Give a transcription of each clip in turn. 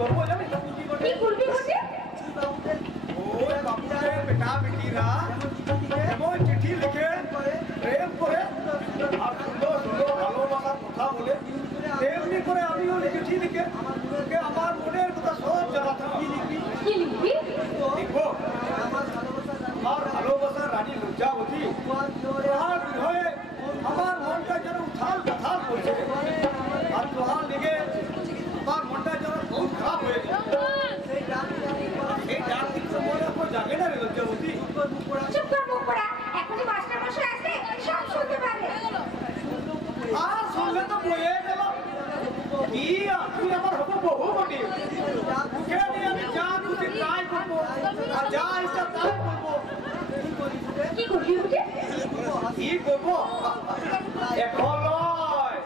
করবো জানি কি করবি বটে? ওই বাবুদের বেটা বেটিরা এমন চিঠি লিখে প্রেম করে আর সুন্দর সুন্দর ভালোবাসার কথা বলে তেমনি করে আমিও চিঠি লিখে আমার মনের কথা সব জানাতাম। কি লিখবি? লিখবো আমার ভালোবাসার রানী লজ্জাবতী তোহার হয়ে আমার মনটা যেন উথাল পাথাল করছে আর তোহার লিগে আমার মনটা যেন বহুত খারাপ হয়ে যায়। এই ডাক দিতে মনে হয় জাগে না রে লজ্জাবতী। চুপ কর মুখ পোড়া, এখনই মাস্টার মশাই আসে সব শুনতে পাবে। আর শুনলে তো বয়ে গেল কি তুই আমার হবো বহু বটি মুখে নিয়ে আমি যা খুশি তাই করবো আর যা ইচ্ছা তাই করবো। কি করবি বটে? কি করবো এখন নয়,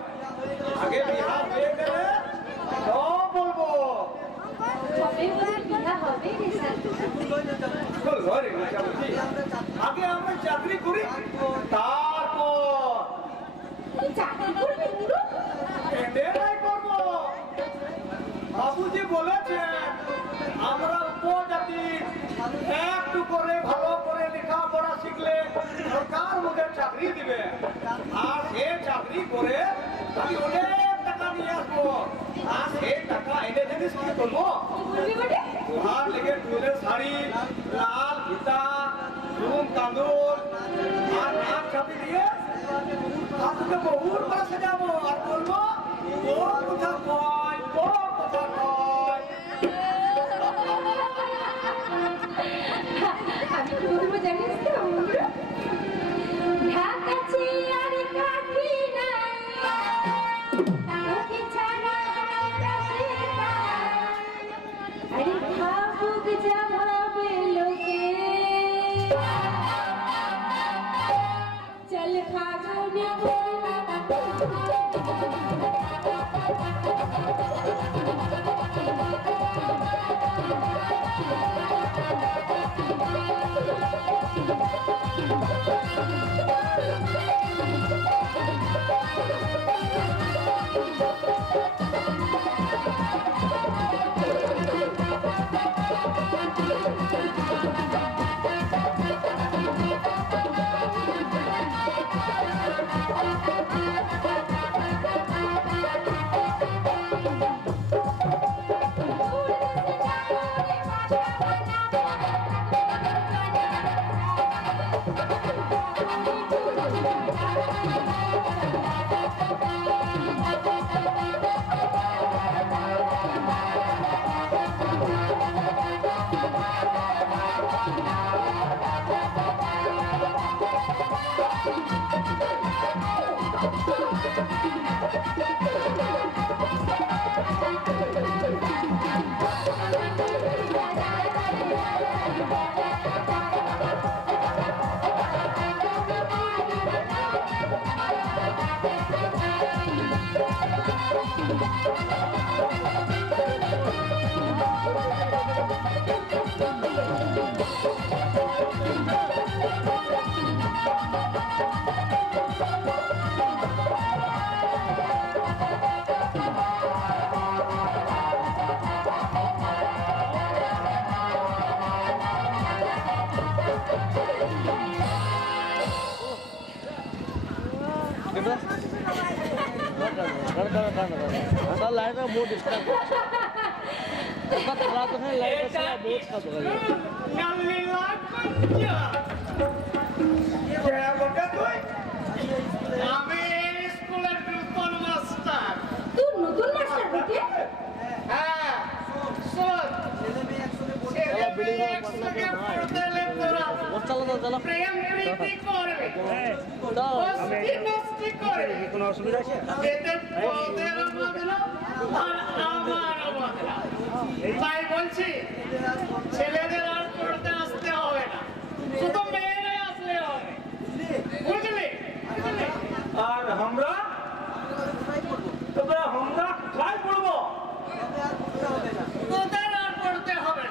আগে বিয়া হয়ে গেলে সব বলবো। কবে বলে বিয়া হবে রে স্যার? আগে আমরা চাকরি করি তারপর তুই চাকরি করবি বুড়ো? এটাই করবো। বাবুজি বলেছে আমরা উপজাতি একটু করে ভালো করে লেখাপড়া শিখলে সরকার আমাদের চাকরি দিবে আর সে চাকরি করে আমি অনেক টাকা নিয়ে আসবো আর সেই টাকা এনে জিনিস কি করবো তোহার লেগে টুলের শাড়ি লাল ফিতা রুম তাঁদুর আর নাক চাপি দিয়ে আপনাকে বহুত করে সাজাবো আর বলবো ও কথা কয় ও কথা কয়। আমি কি বলবো জানিস তো? ঢাকা চেয়ার কাঠি নাই তাকে ছাড়া কাছে আরে ভাবুক জবাবে লোকে চল ফাগুনে लाइट का बहुत डिस्टर्ब खराब तो है लाइट का बहुत खराब हो गया नल्ली लाइट क्या क्या बोलता तू আমি স্কুলের নতুন মাস্টার। তুই নতুন মাস্টার বটে? হ্যাঁ শোন ছেলে মেয়ে একসঙ্গে পড়তে এলে তোরা चलो প্রেম প্রীতি করবে মস্তি করবে কোনো অসুবিধা আছে এতে পদের বদলা আর আমার বদলা। তাই বলছি ছেলেদের আর পড়তে আসতে হবে না, শুধু মেয়েরাই আসলে হবে, বুঝলি? আর আমরা তোমরা আমরা কোথায় পড়বো? তোদের আর পড়তে হবে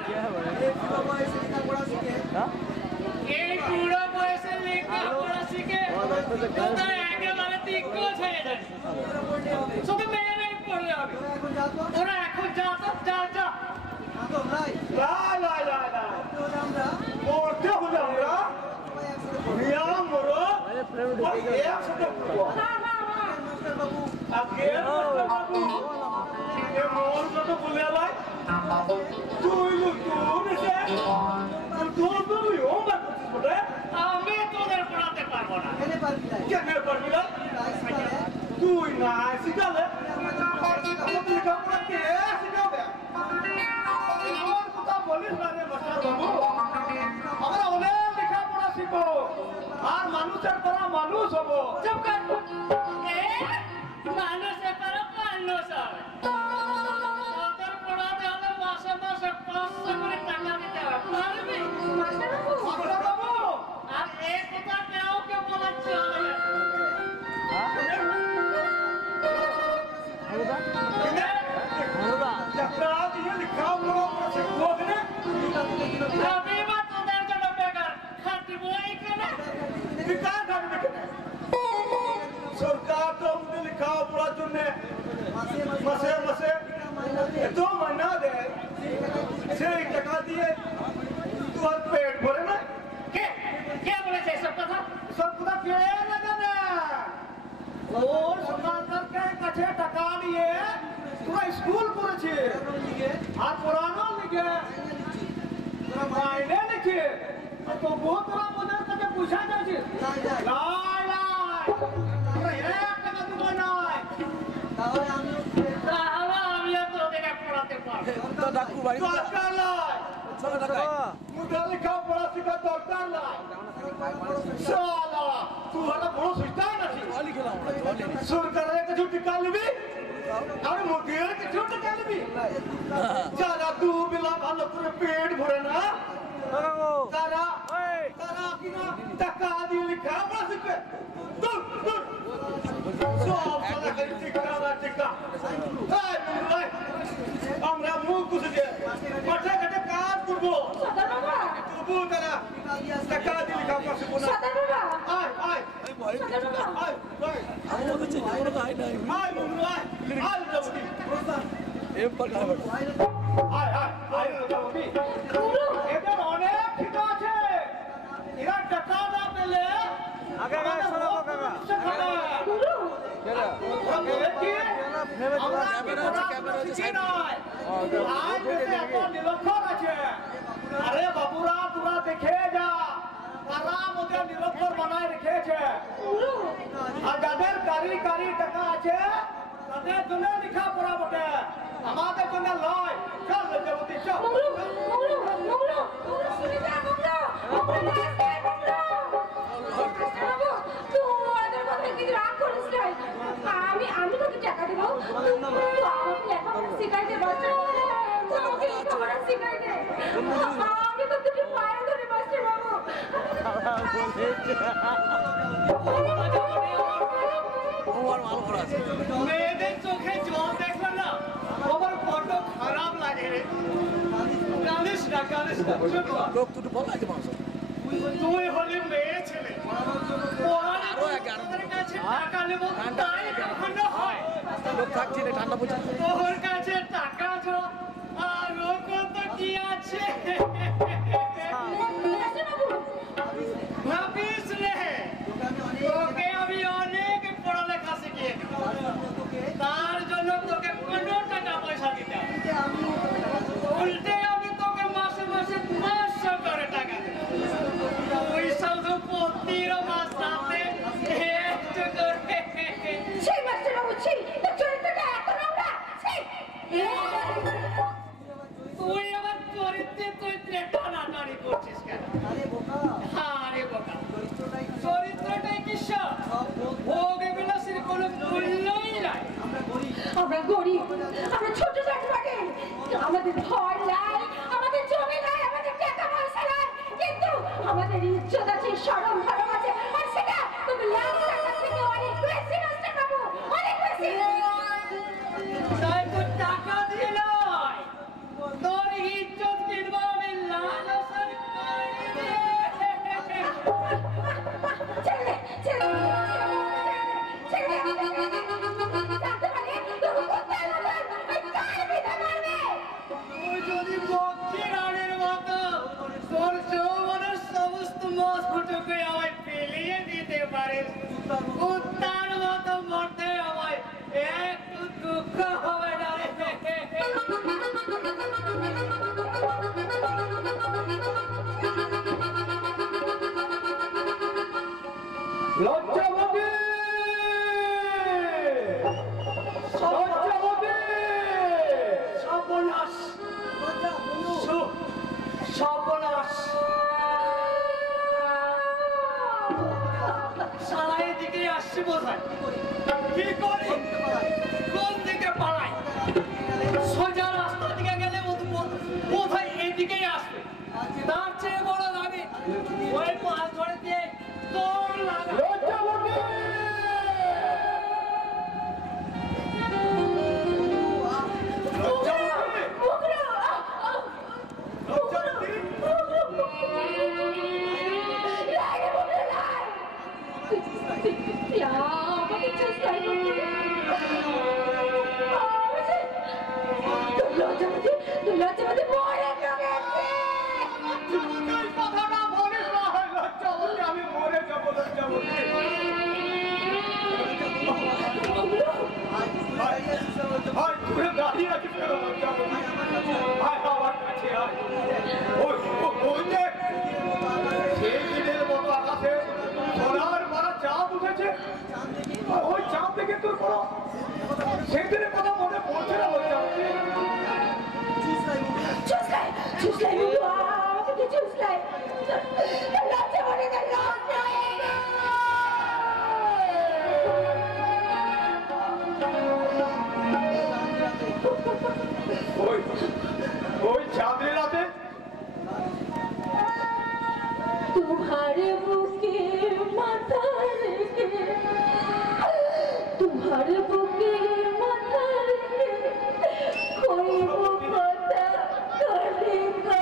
না। এই বুড়ো বয়সে লেখাপড়া শিখে তোদের একেবারে দিগ্গজ হয়ে যাবে, শুধু মেয়েরাই পড়লে হবে। ওরা এখন যা যা লাই লাই লাই লাই মরতে হলে আমরা নিয়ম মরো একসাথে করবো আজকে বাবু এ মোর কত বলে লাই তুই তুই এসে তুই তুই ও বাদ করছিস বলে আমি তোদের পড়াতে পারবো না কেন পারবি না তুই না শিখালে তুই কাপড় কে শিখাবে আমার কথা বলিস না রে মাস্টার বাবু আমরা অনেক লেখাপড়া শিখবো আর মানুষের দ্বারা মানুষ হবো চুপ কর মানুষের পর মানুষ হবে তোদের পড়াতে হলে মাসে মাসে 500 করে টাকা দিতে হবে পারবি মাস্টার বাবু আর এই কথা কাউকে বলা চলে না। টাকা দিয়ে লেখাপড়া শিখবো না আমি বা তোদের জন্য বেকার খাটবো এখানে বিকার থাকবে কেন সরকার তো আমাদের লেখাপড়ার জন্য মাসে মাসে এত মাইনা দেয় সেই টাকা দিয়ে তোর পেট ভরে না কে কে বলেছে এসব কথা সব কথা কে না জানে ওর সরকারের কাছে টাকা নিয়ে তোরা স্কুল করেছে আর পড়ানো লিখে তোরা মাইনে লিখে আর তবুও তোরা ওদের কাছে পয়সা চাইছিস লাই লাই তোরা 1 টাকা দিব নাই তাহলে আমিও তোদেরকে পড়াতে পারবো দরকার নাই মুদা লেখাপড়া শেখা দরকার নাই শালা তুই একটা বড় সুস্থান আছিস সরকারের কাছে টিকা নিবি আর মোদির কাছে টিকা নিবি যারা দু বেলা ভালো করে পেট ভরে না তারা কিনা টাকা দিয়ে লেখাপড়া শিখবে দূর দূর সব সালা খালি টিকা না টিকা আমরা মুখ গুছে দিয়ে মাঠে ঘাটে কাজ করবো তবু তারা টাকা দিয়ে লেখাপড়া শিখবো না আয় আয় আয় আয় মুন্নু আয় আয় জলদি আয় আয় আয় জলদি এদের অনেক ঠিক আছে এরা টাকা না পেলে আগে আগে শোনো কাকা আরে বাবুরা তোরা দেখে যা তারা মধ্যে নিরক্ষর বানায় রেখেছে আর যাদের কারি কারি টাকা আছে তাদের জন্য লেখাপড়া বটে আমাদের জন্য লয় চল লজ্জাবতী চল আমি তোকে টাকা দেবো শিখাইতে শিখাইতে আমি তো তোকে পায়ে ধরে মাস্টার বাবু মেয়েদের চোখে জল দেখলে না আমার বড্ড খারাপ লাগে রে কাঁদিস না তুই হলি মেয়ে ছেলে পড়ানোর কাছে টাকা নেবো তাই কখনো হয় তোর কাছে টাকা ছো আর ও কত কি আছে ভাবিস রে তোকে আমি অনেক পড়ালেখা শিখিয়ে দেব তার জন্য তোকে কোনো টাকা পয়সা দিতে উল্টে আমি তোকে মাসে মাসে 500 করে টাকা দেব ওই শুধু প্রতির মাসে একটু করে সেই মাস্টার বাবু ছি তোর চরিত্রটা এত নোংরা ছি তুই আমার চরিত্রে টানাটানি করছিস কেন আরে বোকা চরিত্রটাই কি সব ভোগে বিলাসের কোনো মূল্যই নাই আমরা গরিব আমরা ছোট জাতি বাটে আমাদের ঘর নাই আমাদের জমি নাই আমাদের টাকা পয়সা নাই কিন্তু আমাদের ইজ্জত আছে শরম ধরম আছে আর সেটা তুমি লাখ টাকা থেকে অনেক বেশি মাস্টার বাবু অনেক বেশি তাই তো টাকা দিয়ে নয় তোর ইজ্জত কিনবো আমি লালসার ছেলে ছেলে ছেলে জানতে পারি তুমি কোথায় যাবে ওই কাল বিধা মারবে তুই যদি বল লজ্জাবতী লজ্জাবতী সর্বনাশ সর্বনাশ সারা এদিকে আসছে বোঝায় কি করি কোন দিকে পালাই সোজা রাস্তা দিকে গেলে বোধহয় এদিকেই আসবে তার চেয়ে বড় লাগে ওই মাছ ধরে দিয়ে দৌড় লাগা লজ্জাবতী কথাটা বলিস না লজ্জাবতী আমি মরে যাবো লজ্জাবতী ভাই তুই দাঁড়িয়ে আছিস কেন লজ্জাবতী ভাই আমার কাছে আয় ওই যে সেই দিনের মতো আকাশে সোনার মারা চাপ উঠেছে ওই চাপ দেখে তোর কোনো সেদিনের কথা মনে পড়ছে না লজ্জাবতী ওই চাঁদের রাতে तुम्हारे बुके माथा लेके तुम्हारे बुके माथा लेके कोई वो पता करेगा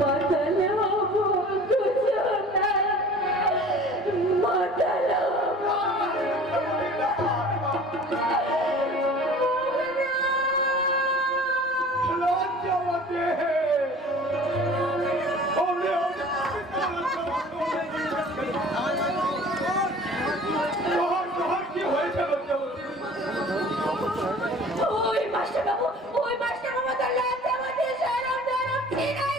बदल हो कुछ नहीं बदल লজ্জাবতী কি হয়েছে লজ্জাবতী ওই মাস্টার বাবু তো লজ্জা মধ্যে সরব ধরব ছিনাই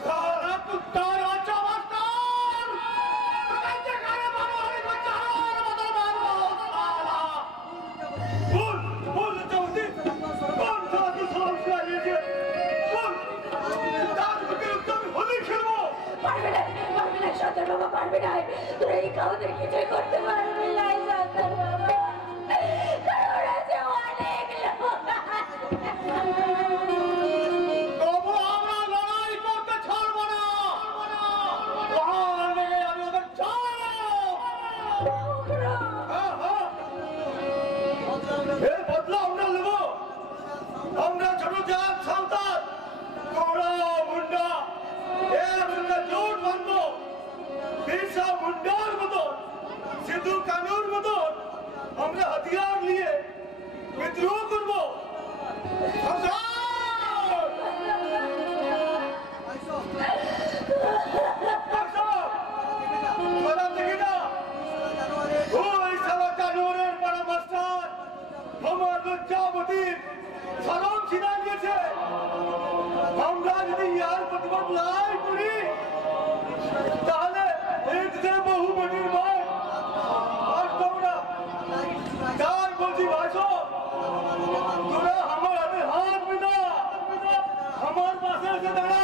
সারা কুত্তার অচমৎকার তোমাকে কারে মারো আমি তো চালার মতো মারবো বল বল লজ্জাবতী কোন সাথে সমস্যা হয়েছে বল তার বুকে তুমি হোলি খেলবো পারবে না সদর বাবা পারবে না তোরা এই কাউদের কিছুই করতে পারবে না সদর বাবা কারণ আছে অনেক লোক তবু আমরা লড়াই করতে ছাড়বো না ওখান থেকে আমি ওদের এই বদলা আমরা নেবো আমরা জনজাত সন্তান কোড়া মুন্ডা একসঙ্গে জোট বাঁধবো বিরসা মুন্ডার মতো সিধু কানুর মতো আমরা হাতিয়ার নিয়ে বিদ্রোহ করবো ওই সালা জানুয়ারের বড় মাস্টার আমার লজ্জাবতীর সরম ছিনা গেছে আমরা যদি ইয়ার প্রতিবাদ লাই করি তাহলে এই যে বহু মনির ভাই আর তোমরা কার বলছি ভাইসো তোরা আমার হাতে হাত মিলা আমার পাশে এসে দাঁড়া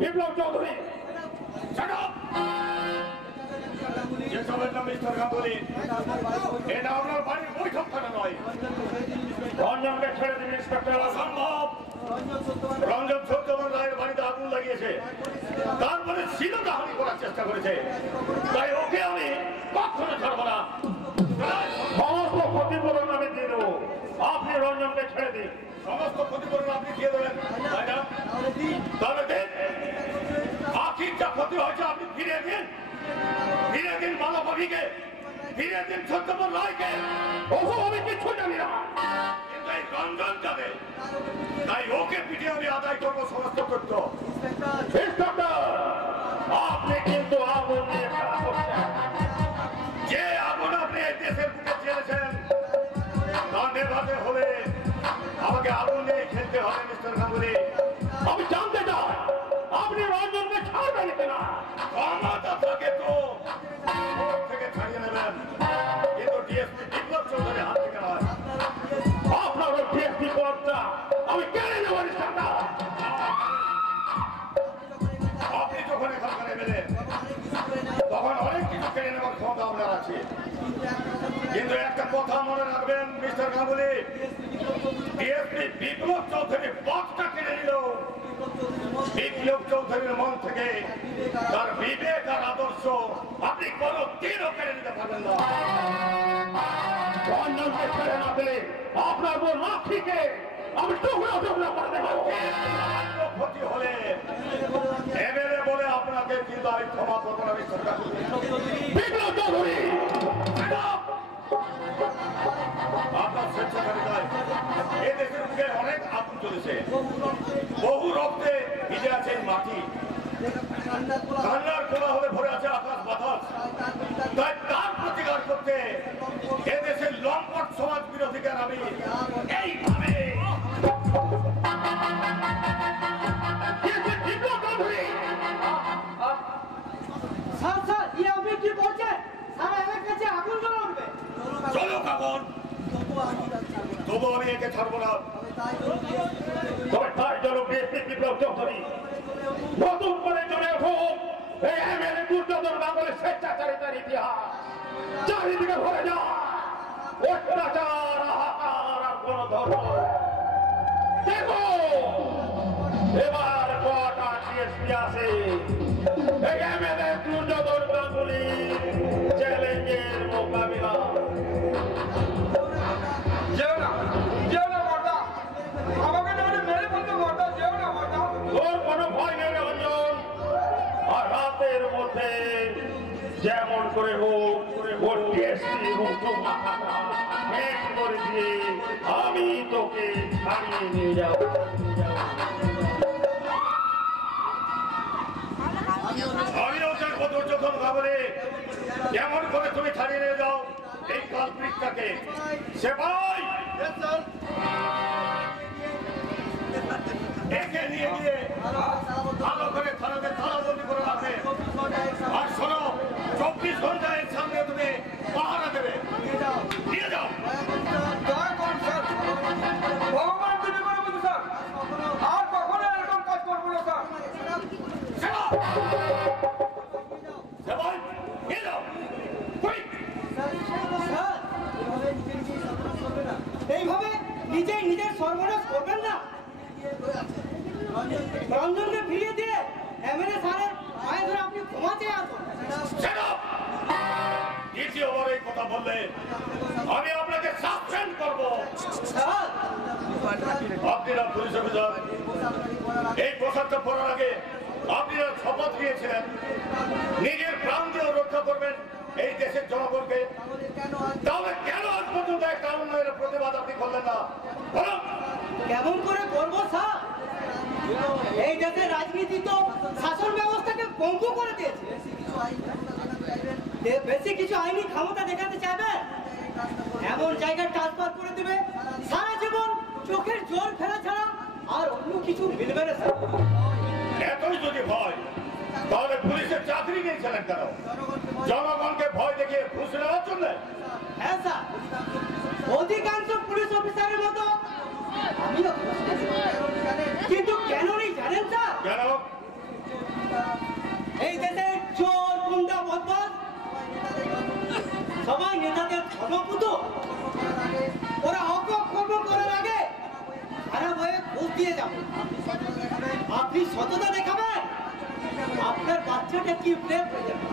বিপ্লব চৌধুরী। যেসবের নাম মিস্টার গাঙ্গুলি, এটা আপনার বাড়ির বৈঠকখানা নয়। রঞ্জনকে ছেড়ে দিন ইন্সপেক্টর। অসম্ভব। রঞ্জন সত্যবান রায়ের বাড়িতে আগুন লাগিয়েছে, তারপরে শিলদাহানি করার চেষ্টা করেছে, তাই ওকে আমি কখনো ছাড়বো না। সমস্ত ক্ষতিপূরণ আমি দিয়ে দেবো, আপনি রঞ্জনকে ছেড়ে দিন। সমস্ত ক্ষতিপূরণ আপনি দিয়ে দেবেন, তাই না? তাহলে দিন, আখির যা ক্ষতি হয়েছে আপনি ফিরিয়ে দিন। ফিরিয়ে দিন মালাবাবীকে, ফিরিয়ে দিন সত্যবান রায়কে। ওহো, আমি কিচ্ছু জানি না, কিন্তু এই রঞ্জন জানে, তাই ওকে পিটিয়ে আমি আদায় করবো সমস্ত তথ্য। আপনি কিন্তু আগুন নিয়ে খেলা করছেন। যে আগুন আপনি এই দেশের বুকে চেয়েছেন, তা নেভাতে হলে আমাকে আগুন নিয়ে খেলতে হবে মিস্টার গাঙ্গুলি। আমি জানতে চাই আপনি রঞ্জনকে ছাড়বেন কিনা। ক্ষমতা থাকে তো থেকে ছাড়িয়ে নেবেন, কিন্তু ডিএসপি বিপ্লব চৌধুরী হাত থেকে নয়। আপনার ওই ডিএসপি পদটা আমি কেড়ে নেবার ইচ্ছা। আপনি যখন এখানকার এমএলএ, তখন অনেক কিছু কেড়ে নেবার ক্ষমতা আপনার আছে, কিন্তু একটা কথা মনে রাখবেন মিস্টার গাঙ্গুলি, ডিএসপি বিপ্লব চৌধুরী পদটা কেড়ে নিল, বিপ্লব চৌধুরীর মন থেকে তার বিবেক আর আদর্শ আপনি কোনো দিনও কেড়ে নিতে পারবেন না। রঞ্জনকে ছেড়ে না দিলে আপনার বোন রাখিকে আমি টুকরা টুকরা করে দেবো। ক্ষতি হলে এমএলএ বলে আপনাকে কিন্তু আমি ক্ষমা করবো না মিস্টার গাঙ্গুলি। বিপ্লব চৌধুরী, আপনার স্বেচ্ছাচারিতায় এ দেশের বুকে অনেক আগুন চলেছে, বহু রক্তে ভিজে আছে এই মাটি, কান্নার কোলা হলে ভরে আছে আকাশ বাতাস। তাই তার প্রতিকার করতে এ দেশের লম্পট সমাজ বিরোধীকে আমি এইভাবে চলো কাগন, তবু আমি একে ছাড়বো না। তবে তাই জন্য বিপ্লব চৌধুরী নতুন করে জমে হোক এই এমএলএ দুর্যোধন বাঙালির স্বেচ্ছাচারিতার ইতিহাস চারিদিকে ভরে যা অত্যাচার, হাহাকার আর কোন ধর্ম। দেখো এবার কটা ডিএসপি আছে এই এমএলএ দুর্যোধন বাঙালি চ্যালেঞ্জের মোকাবিলা। যেমন করে হোক করে দিয়ে আমি তোকে ছাড়িয়ে নিয়ে যাবো। আমিও দেখবো দুর্যোধন ভাবলে কেমন করে তুমি ছাড়িয়ে নিয়ে যাও এই কালপ্রিকটাকে। সে ভাই একে নিয়ে গিয়ে ভালো করে থানাতে তালাবন্দি করে রাখবে। আর শোনো, 24 ঘন্টা এর সামনে তুমি পাহারা দেবে। নিয়ে যাও। ভগবান তুমি করে বলছো স্যার, আর কখনো এরকম কাজ করবো না স্যার। নিয়ে যাও। এইভাবে নিজের সর্বনাশ করবেন না। রঞ্জনকে ফিরিয়ে দিয়ে এমএলএ স্যারের পায়ে ধরে আপনি ক্ষমা চেয়ে আসুন। দ্বিতীয়বার এই কথা বললে আমি আপনাকে সাসপেন্ড করবো। আপনারা পুলিশ অফিসার এই পোশাকটা পরার আগে আপনারা শপথ নিয়েছিলেন নিজের প্রাণ দিয়ে রক্ষা করবেন এই দেশের জনগণকে, তাহলে কেন আজ পর্যন্ত একটা উন্নয়নের প্রতিবাদ আপনি করলেন না? কেমন করে করবো স্যার? এই দেশের রাজনীতি তো শাসন ব্যবস্থাকে পঙ্গু করে দিয়েছে। বেশি কিছু আইনি ক্ষমতা দেখাতে চাইবে, এমন জায়গায় ট্রান্সফার করে দেবে সারা জীবন চোখের জোর ফেলা ছাড়া আর অন্য কিছু মিলবে না স্যার। এতই যদি ভয়, তাহলে পুলিশের চাকরি নিয়েছিলেন কেন? জনগণকে ভয় দেখিয়ে ঘুষ নেওয়ার জন্য? হ্যাঁ স্যার, অধিকাংশ পুলিশ অফিসারের মতো আমিও, কিন্তু কেন নেই জানেন স্যার? কেন? সবাই নেতাদের ধর্মপুতো ওরা অকর্ম করার আগে খারাপ হয়ে ঘুষ দিয়ে যাবে। আপনি সততা দেখাবেন, আপনার বাচ্চাটা কি ব্রেক হয়ে যাবে।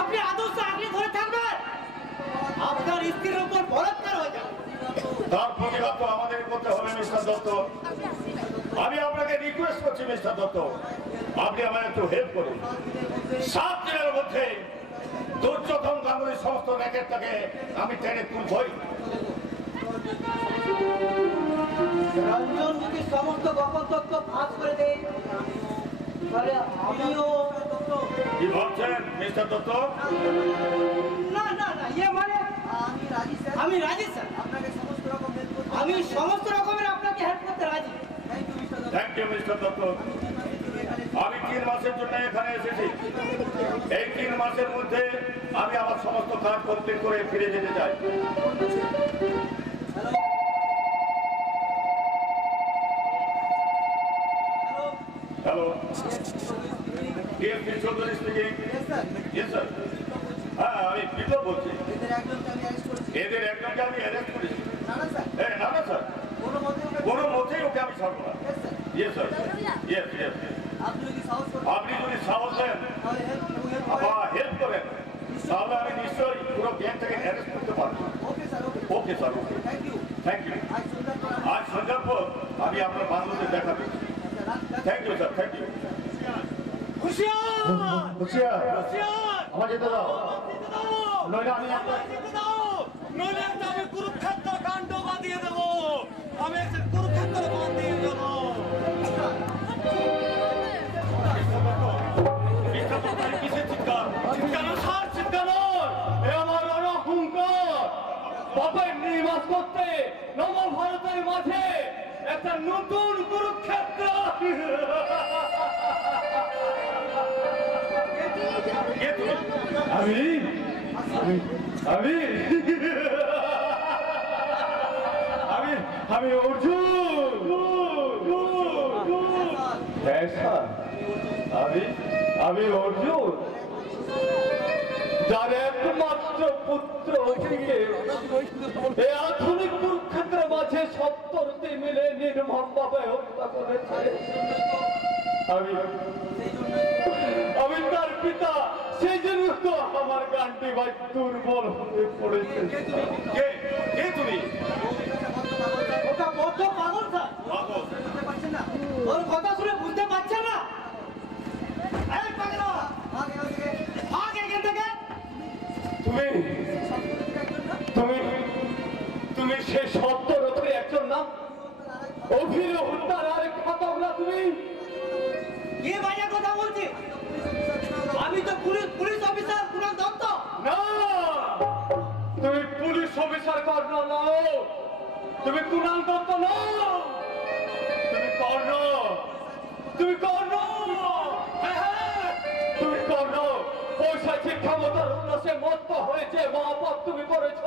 আপনি আদর্শ আগে ধরে থাকবেন, আপনার স্ত্রীর উপর বলাৎকার হয়ে যাবে। তার প্রতিবাদ তো আমাদের করতে হবে মিস্টার দত্ত। আমি আপনাকে রিকোয়েস্ট করছি মিস্টার দত্ত, আপনি আমার একটু হেল্প করুন। 7 দিনের মধ্যে দুর্যোধন গাঙ্গুলির সমস্ত র্যাকেটটাকে আমি টেনে তুলবই। রঞ্জন যদি সমস্ত গোপন তথ্য ফাঁস করে দেয় তাহলে আমিও কি ভাবছেন মিস্টার দত্ত? না না না ইয়ে মানে আমি রাজি স্যার, আমি সমস্ত রকমের আপনাকে হেল্প করতে রাজি। Thank you mister Dutta. আমি 3 মাসের জন্য এখানে এসেছি। এই 3 মাসের মধ্যে আমি আমার সমস্ত কাজ কমপ্লিট করে ফিরে যেতে চাই। Hello, DSP Chowdhury speaking. Yes sir. হ্যাঁ, আমি বিপ্লব বলছি। এদের একজনকে আমি অ্যারেস্ট করেছি। না না স্যার, কোনো মতেই ওকে আমি ছাড়বো না। Yes sir, yes yes. আপনি যদি সাহস দেন বা হেল্প করেন তাহলে আমি নিশ্চয়ই পুরো গ্যাংটাকে অ্যারেস্ট করতে পারবো। Okay sir, okay, thank you. আজ সন্ধ্যার পর আমি আপনার বান্ধবদের দেখা পেয়েছি। Thank you sir, thank you. হুঁশিয়ার, আমার যেতে দাও, নইলে আমি কুরুক্ষেত্র কাণ্ড বাঁধিয়ে দেবো। আমি কুরুক্ষেত্র বাঁধিয়ে দেবো। কিসের চিৎকার? চিৎকার সার চিৎকার এ আমার অহংকার। বাপের নির্বাস করতে নব ভারতের মাঝে একটা নতুন কুরুক্ষেত্র। আমি আমি আমি আমি আমি অর্জুন। হ্যাঁ স্যার, আমি অর্জুন, যার একমাত্র পুত্র থেকে এই আধুনিক কুরুক্ষেত্রের মাঝে 70টি মিলে নির্মমভাবে হত্যা করেছে। আমি তার পিতা, সেই জন্য তো আমার গানটি ভাই দুর্বল হয়ে পড়েছে। কে তুমি? ওটা বদ্ধ পাগল স্যার, পাগল? ওর কথা শুনে বুঝতে পারছেন না? এই পাগল, ভাগ এখান থেকে। তুমি তুমি তুমি সে 70 একজন না? অভিনয় হত্যার আরেক কথা তুমি কি বাজে কথা বলছি? আমি তো পুলিশ অফিসার কুণাল দত্ত। না, তুমি পুলিশ অফিসার কর্ণ নও, তুমি কুণাল দত্ত নও, তুমি কর্ণ, তুমি কর্ণ। পয়সা শিক্ষামতার উল্লাসে মত্ত হয়েছে, মহাপাপ তুমি করেছ,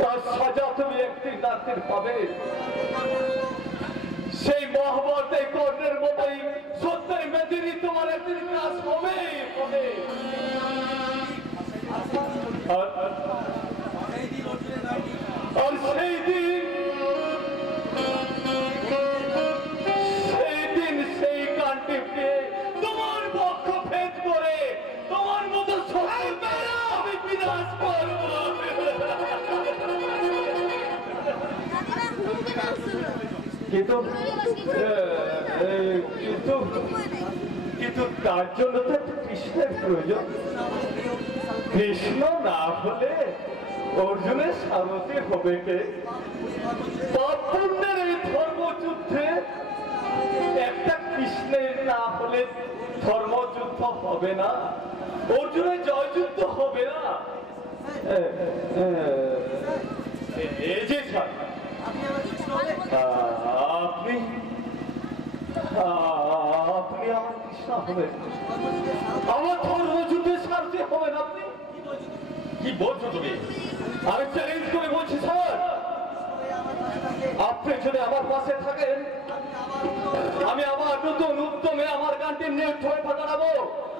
তার সাজা তুমি একটি নাতির পাবে। সেই মহাভারতে কর্ণের মতোই সত্যের মেদিনী তোমার একদিন ক্লাস হবে। আর সেই দিন সেই গানটিকে তোমার বক্ষ ভেদ করে তোমার মতো আমি বিনাশ করব। কিন্তু তার জন্য তো একটা কৃষ্ণের প্রয়োজন। কৃষ্ণ না হলে অর্জুনের সারথি হবে কে? পাপ পুণ্যের এই ধর্মযুদ্ধে একটা কৃষ্ণের না হলে ধর্মযুদ্ধ হবে না, অর্জুনের জয়যুদ্ধ হবে না। এই যে স্যার, আপনি আমার কৃষ্ণ হবেন, আমার ধর্মযুদ্ধে সারথি হবেন আপনি। কি বলছো তুমি? আমি চ্যালেঞ্জ করে বলছি স্যার, আপনি যদি আমার পাশে থাকেন আমি আমার নতুন উদ্যমে আমার গানটি নির্ভয় জানাবো।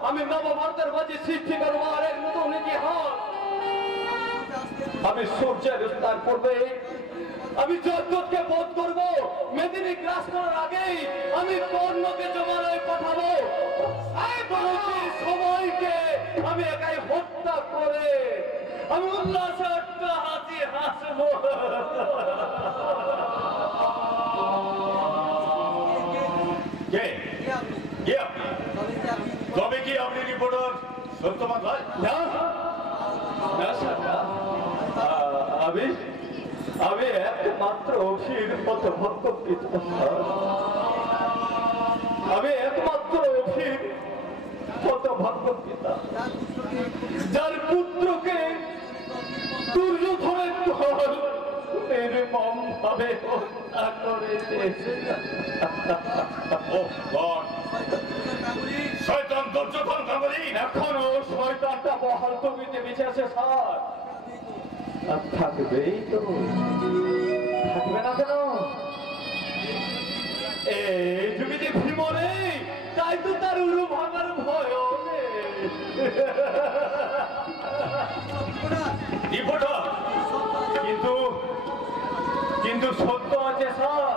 আমি নবভারতের মাঝে সৃষ্টি করবো আর এক নতুন ইতিহাস। আমি সূর্যের উত্তার পূর্বে আমি জগৎকে বোধ করবো। মেদিনী গ্রাস করার আগেই আমি কর্ণকে জমানায় পাঠাবো। সময়কে আমি একাই হত্যা করে আমি উল্লাসে একটা হাসি হাসবো। তবে কি আপনি রিপোর্টার সত্যবাদ ভাই? না আমি একমাত্র অভির হতভক্ত পিতা। আমি একমাত্র অভির হতভক্ত পিতা, যার পুত্রকে দুর্যোধনের দল নির্মম ভাবে হত্যা করেছে। শয়তান দুর্যোধন গাঙ্গুলি এখনো শয়তানটা বহাল জমিতে বেঁচে আছে স্যার। আর থাকবেই তো, থাকবে না কেন? এই জমিতে ভীম নেই, তাই তো তার উড়ু ভাঙার ভয় নেই। রিপোর্টার কিন্তু সত্য আছে স্যার।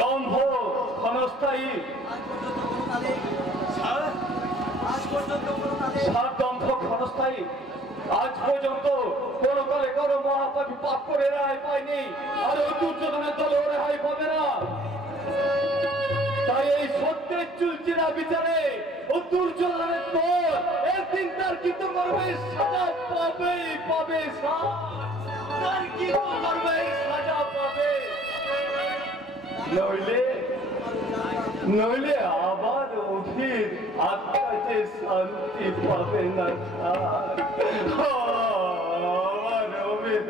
দম্ভ ক্ষণস্থায়ী, দম্ভ ক্ষণস্থায়ী। আজ পর্যন্ত কোন কালে কোনো মহাপাপী পাপ করে রেহাই পায়নি, আর ওই দুর্যোধনের দলে রেহাই পাবে না। তাই এই সত্যের চুলচিরা বিচারে ও দুর্যোধনের দল একদিন তার কৃত করবে, সাজা পাবে স্যার। তার কৃত করবে, সাজা পাবে। নইলে আবার অভির আত্মাতে শান্তি পাবে না। আবার অভির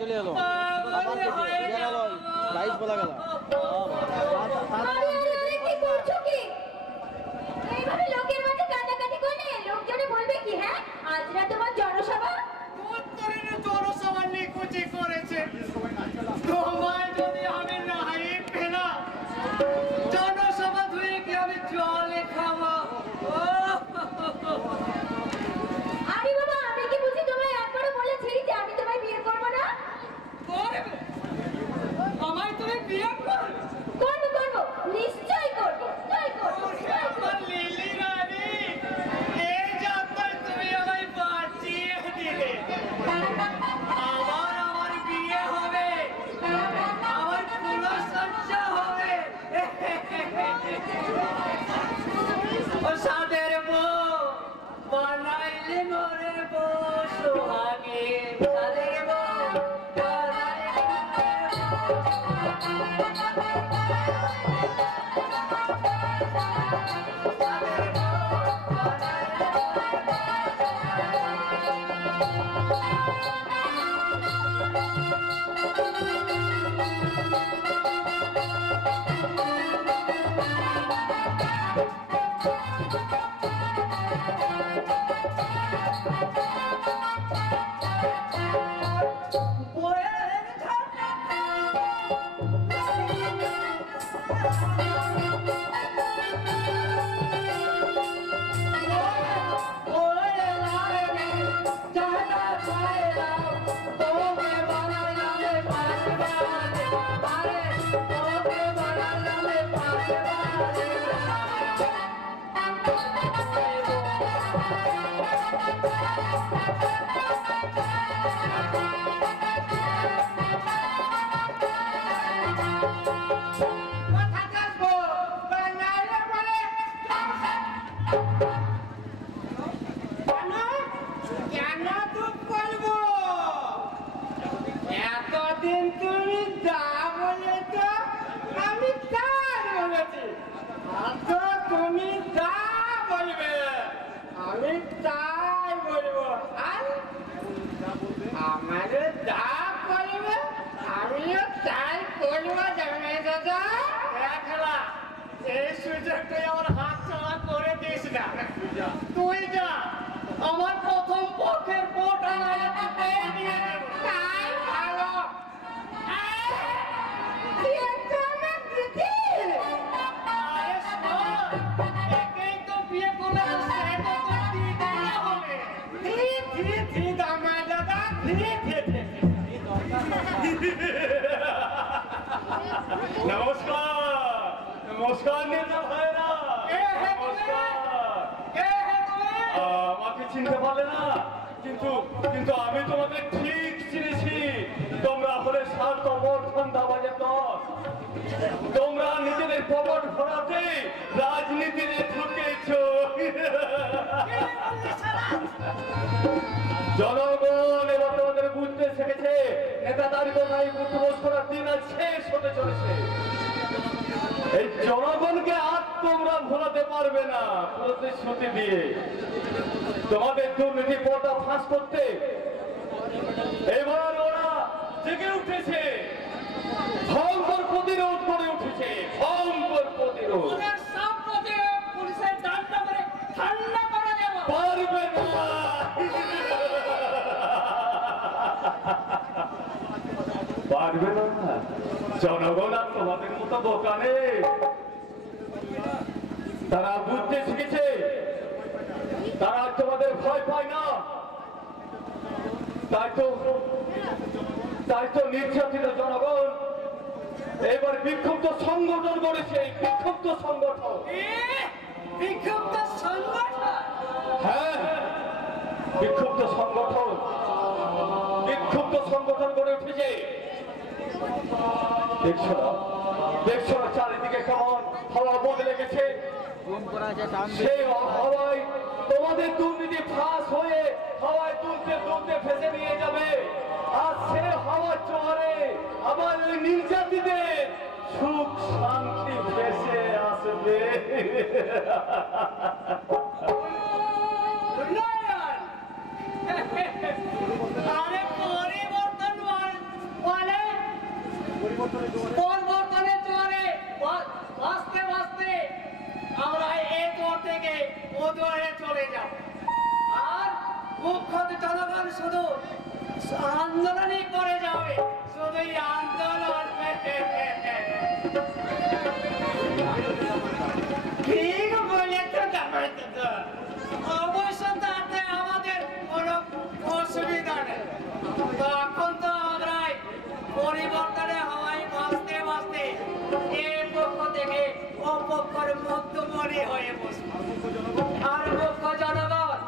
চলে এলো লাইট বলা গেল। লোকের মাঝে কান্নাকাটি করলে লোকজনে বলবে কি? হ্যাঁ, আজ না তোমার জনসভা? জনসভা নিকুচি করেছে। তোমায় যদি আমি নাই পেলাম, জনসভা ধুয়ে কি আমি জলে খাবো? আরে বাবা, আমি কি বুঝি তোমায় একবারও বলেছি যে আমি তোমায় বিয়ে করবো না? করবে? আমায় তুমি বিয়ে করবে? করবো, নিশ্চয়ই করবো। আমার লিলি রানী, এই যাত্রায় তুমি আমায় বাঁচিয়ে দিলে। আমার বিয়ে হবে, আমার ফুলসজ্জা হবে। ও সাদের বউ বানাইলে মোরে বউ সোহাগে। সাদের বউ বানাইলে বউয়ের ঝাঁটা এতদিন তুমি যা বলে তো আমি তাই বলেছি, তুমি যা বলবে আমি তাই বলবো, আর আমারও যা করবে আমিও তাই করবো। জামাই দাদা দেখলা, এই সুযোগটাই আমার হাত ছাড়া করে দিস না। তুই যা, আমার প্রথম পক্ষের পোটা পেয়ে দিয়ে দেব। তাই ভালো। আরে শোন, একেই তো বিয়ে করলে সেটা তো দিতে হবে। ধী জামাই দাদা, ধী। নমস্কার, নমস্কার নেতা ভাইরা, নমস্কার। আমাকে চিনতে পারলে না, কিন্তু আমি তোমাদের ঠিক চিনেছি। তোমরা হলে স্বার্থপর ধান্দাবাজের দল। তোমরা নিজেদের পকেট ভরাতে রাজনীতিতে ঢুকেছ। জনগণ এবার তোমাদের বুঝতে শিখেছে, নেতাদারি কথাই বুদ্ধিবোধ করার দিন আজ শেষ হতে চলেছে। এই জনগণকে আর তোমরা ভোলাতে পারবে না প্রতিশ্রুতি দিয়ে। তোমাদের দুর্নীতি পর্দা ফাঁস করতে এবার ওরা জেগে উঠেছে, ভয়ঙ্কর প্রতিরোধ করে উঠেছে, ভয়ঙ্কর প্রতিরোধ। পুলিশের ডান্ডা করে ঠান্ডা করা যাবে পারবে না, পারবে না। জনগণ আর তোমাদের মতো বোকা নেই। তারা বুঝতে শিখেছে, তারা তোমাদের ভয় পায় না। তাই তো নির্যাতিত জনগণ এবার বিক্ষুব্ধ সংগঠন করেছে, বিক্ষুব্ধ সংগঠন। বিক্ষুব্ধ সংগঠন? হ্যাঁ, বিক্ষুব্ধ সংগঠন, বিক্ষুব্ধ সংগঠন গড়ে উঠেছে। দেখছো না চারিদিকে কেমন হাওয়া বদলে গেছে। সেই হাওয়ায় তোমাদের দুর্নীতি ফাঁস হয়ে হাওয়ায় তুলতে তুলতে ফেসে নিয়ে যাবে। আর সে হাওয়ার জোয়ারে আবার ওই নির্যাতিতদের সুখ শান্তি ভেসে আসবে। আরে পরিবর্তন বলে, পরিবর্তনের জোরে বাঁচতে বাঁচতে আমরা এই দোর থেকে ও দোয়ারে চলে যাব। আর মুখ্য জনগণ শুধু আন্দোলনই করে যাবে, শুধু আন্দোলন। ঠিক বলেছ জামাই দাদা, অবশ্য তাতে আমাদের কোনো অসুবিধা নেই। তখন তো আমরাই পরিবর্তনে হওয়ায় বাঁচতে বাঁচতে এই পক্ষ থেকে অপক্ষের মধ্যমণি হয়ে বসবে। আর মুখ্য জনগণ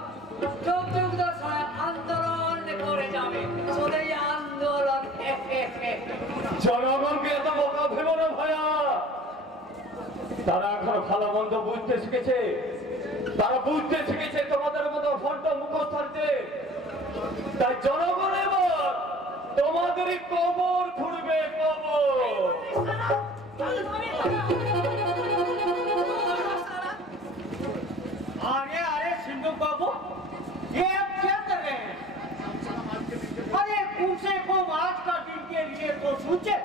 যুগ যুগ ধরে আন্দোলন করে যাবে, শুধু আন্দোলন। জনগণকে এত বোকা ভেবো না ভাইয়া। তারা এখন ভালো মন্দ বুঝতে শিখেছে, তারা বুঝতে শিখেছে তোমাদের মতো ফন্ট মুখস্থানতে। তাই জনগণ এবার তোমাদেরই কবর খুঁড়বে, কবর। अरे सिंधु बाबू, ये अब क्या कर रहे हैं? अरे कम से कम आज का दिन के लिए तो सोचे।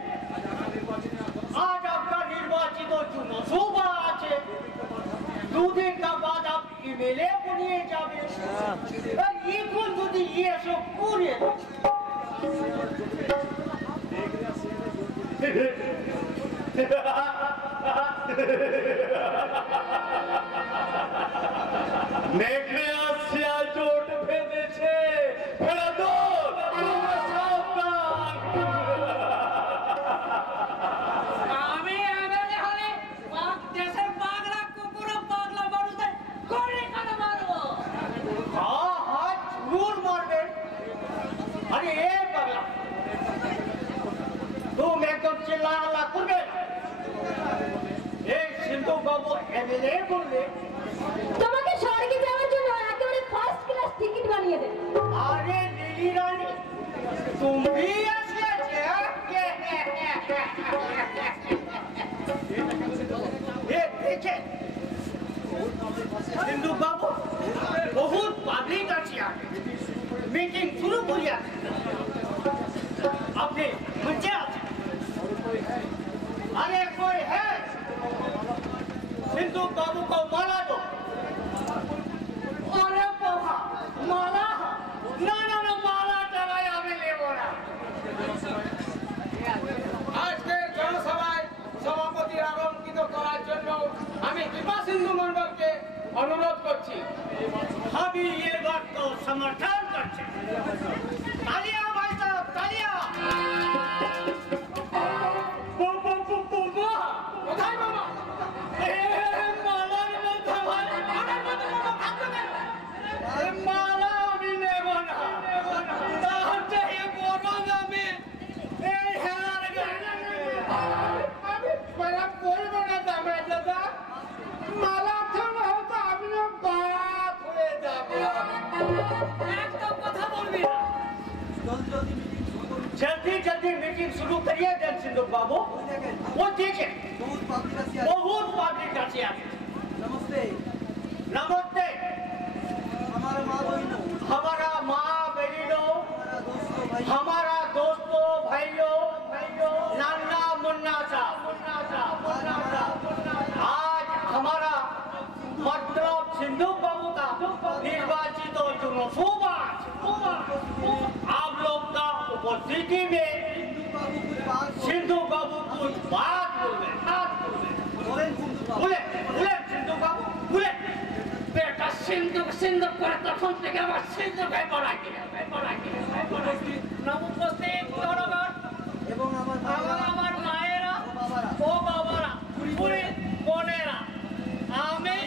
आज आपका निर्वाचित चुनाव सुबह আছে, 2 दिन का बाद आप एमएलए बनिए যাবে। আর এখন যদি এসব করে নেকড়ে আসছে আর জোট বেঁধেছে, ফেরা তো আমি এমএলএ হলে দেশের পাগলা কুকুর পাগলা মানুষদের গড়ে কাটা মারবো। চিল্লাহাল্লা করবে। এই সিন্ধু বাবু এমএলএ বললে তোমাকে স্বর্গে যাওয়ার জন্য একেবারে ফার্স্ট ক্লাস টিকিট বানিয়ে দেবে। আরে লিলি রানী তুমি আসিয়াছে দেখে সিন্ধু বাবু বহুত পাবলিক আছে মিটিং শুরু করিয়া আপনি বুঝে আছেন अरे कोई है सिंधु बाबू को माला दो। अरे बाबा माला ना ना ना माला चलाया हमें ले बोला। আজকের জনসভায় সভাপতির আগমন করার জন্য আমি কৃপা সিন্ধু মণ্ডলকে অনুরোধ করছি। हम भी ये बात को समर्थन करते हैं। तालियां भाई साहब तालियां। কোথায় বাবা? আমি পয়লা করবো না দামে দাদা, মালা থামা হতো আমিও বাদ হয়ে যাবে। একদম কথা বলবি না। जल्दी जल्दी मीटिंग शुरू करिए जन सिंधु बाबू। वो देखे बहुत पब्लिक आती है। नमस्ते नमस्ते हमारा माँ बहनों हमारा दोस्तों भाइयों नाना मुन्ना साहब आज हमारा मतलब सिंधु बाबू का निर्वाचित जनसभा आप लोग का उपस्थिति में सिंधु बाबू कुछ बात बोले बोले सिंधु बाबू बोले बेटा सिंधु सिंधु করে তখন থেকে আমার সিন্ধু ভাই বলাই দিলেন নমস্কার জনগণ এবং আমার মায়েরা ও বাবারা পুরী বোনেরা আমি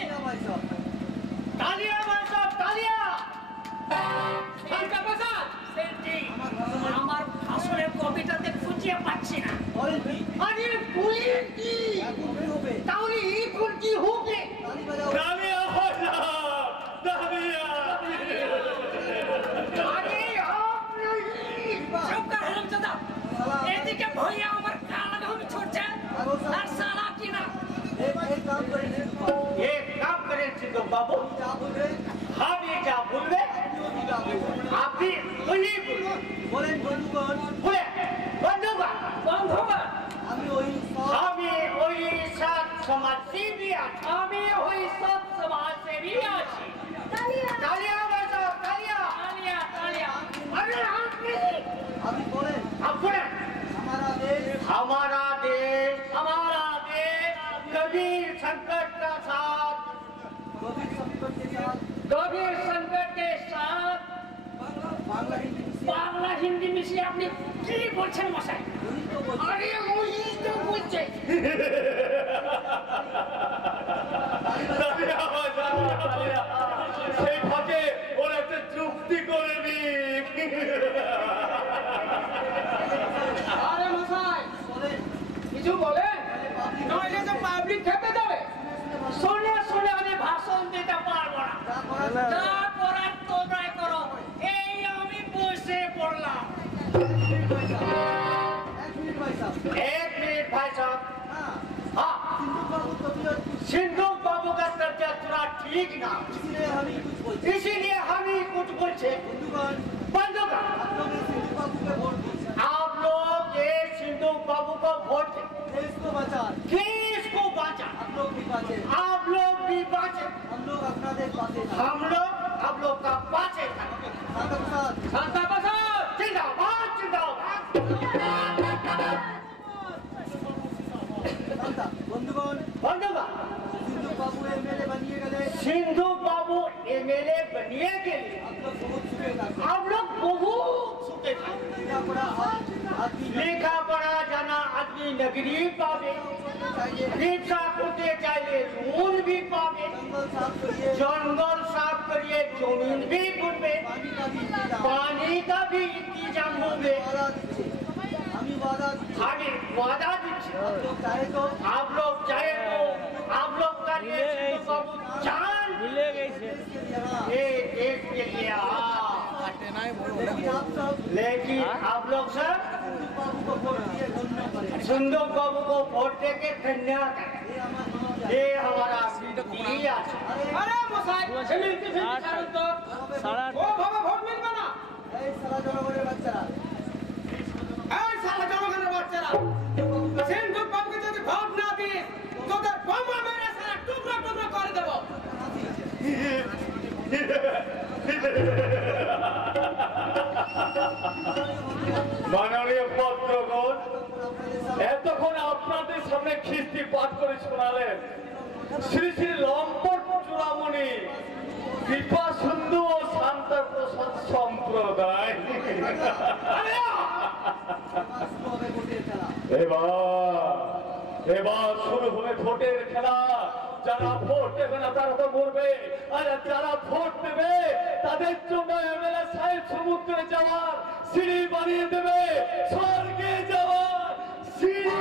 তালিয়া ভাষা তালিয়া আমার ভাষণের কবিতাতে খুঁজে পাচ্ছি না আরে বলেন কি তাহলে এই কোন কি হবে দামিয়া ভাষা দামিয়া আরে আপনি সবটা হারামজাদা এদিকে ভইয়া আমার কালা ঘুম ছুটছে আর সালা কিনা एक काम करें एक काम करें सिंधु बाबू क्या बोल रहे हम ये क्या बोल रहे आप भी वही बोलें बंधुगण बोले बंधुगण আমি ওই আমি ওই সৎ সমাজসেবী আছি আমি ওই সৎ সমাজসেবী আছি তালিয়া তালিয়া বাজাও তালিয়া তালিয়া তালিয়া আরে আপনি আমি বলেন आप बोले हमारा देश हमारा देश गंभीर संकट का साथ गंभीर संकट के साथ गंभीर संकट के साथ बांग्ला हिंदी मिशिए আপনি কি বলছেন মশাই আরে ওই তো বলছে সেই ফাঁকে ওর একটা চুক্তি করে নি আরে মশাই কিছু বলেন, নইলে তো পাবলিক খেপে যাবে। শুনে শুনে আমি ভাষণ দিতে পারবো না যা করার তোমরাই করো এই আমি বসে পড়লাম एक मिनट भाई साहब हाँ सिंधु बाबू का तर्जा थोड़ा ठीक ना इसीलिए हम ही कुछ बोलते बंधुगण आप लोग ये सिंधु बाबू को वोट देश को बचा देश को बचा आप लोग भी बचे आप लोग भी बचे हम लोग अपना देश पाते हम लोग आप लोग का बचे साथ शांता प्रसाद जिंदाबाद जिंदाबाद बंधुगण बंधुगण सिंधु बाबू एमएलए बनिए गए सिंधु बाबू एमएलए बनिए के लिए आप लोग बहुत सुखे आप लोग बहुत सुखे पड़ा आदमी लेखा पढ़ा जाना आदमी नगरी पावे रिक्शा करते चाहिए लोन भी पावे जंगल साफ करिए जंगल साफ करिए जमीन भी बुनवे पानी का भी इंतजाम पानी का भी इंतजाम होवे वाला दीजिए। আমি खाली वादा दीजिए आप लोग चाहे तो आप लोग का ये सिंधु बाबू जान भूले गई से ये देश के लिए लेकिन आप लोग सर सिंधु बाबू को वोट दे के धन्यवाद ये हमारा अरे मसाई ফ্যামিলিতে ছাড়ুন তো साढ़े ও বাবা ভোট মিলবে না এই সারা জনগণের বাচ্চারা সিন্ধু বাবুকে যদি ভোট না দিয়ে তোদের বোমা মেরে সারা টুকরো টুকরো করে দেব মাননীয় পত্রগণ, এতক্ষণ আপনাদের সামনে খিস্তি পাঠ করে শোনালেন শ্রী শ্রী লম্পট চূড়ামণি কৃপা সিন্ধু ও শান্তা প্রসাদ সম্প্রদায়। এবার শুরু হবে ভোটের খেলা। যারা ভোট দেবে না তারা তো মরবে, আর যারা ভোট দেবে তাদের জন্য এমএলএ সাহেব সমুদ্রে যাওয়ার সিঁড়ি বানিয়ে দেবে, স্বর্গে যাওয়ার সিঁড়ি।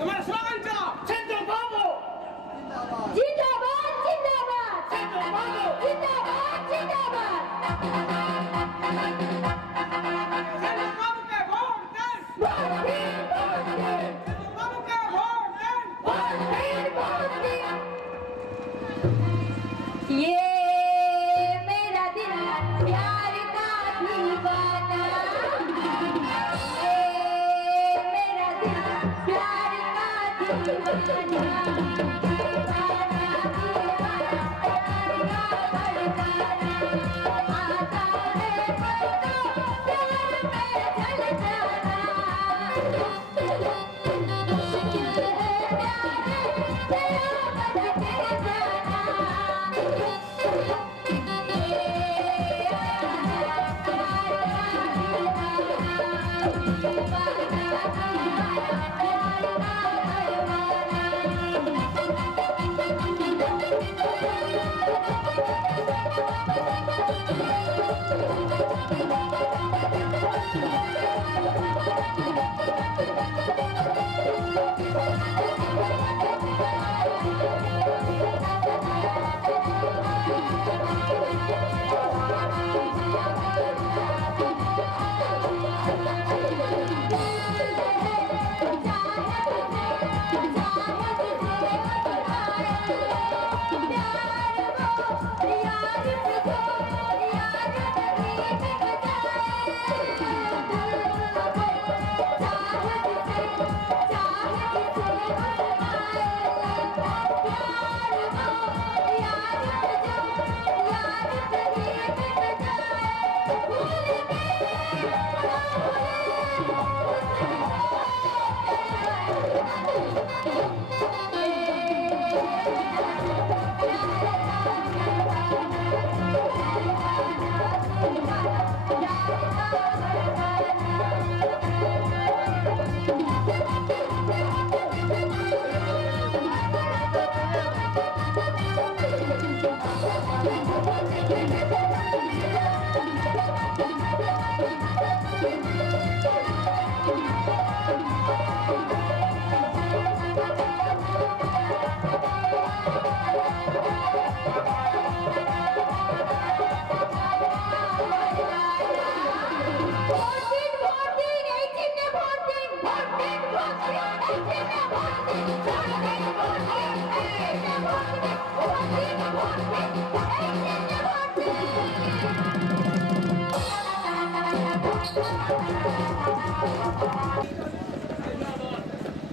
তোমার স্লোগান চালাও सिंधु बाबू জিন্দাবাদ জিন্দাবাদ জিন্দাবাদ জিন্দাবাদ সিন্ধু বাবুকে ভোট দেন সিন্ধু বাবুকে ভোট দেন ये मेरा दिल प्यार का दीवाना ये मेरा दिल प्यार का दीवाना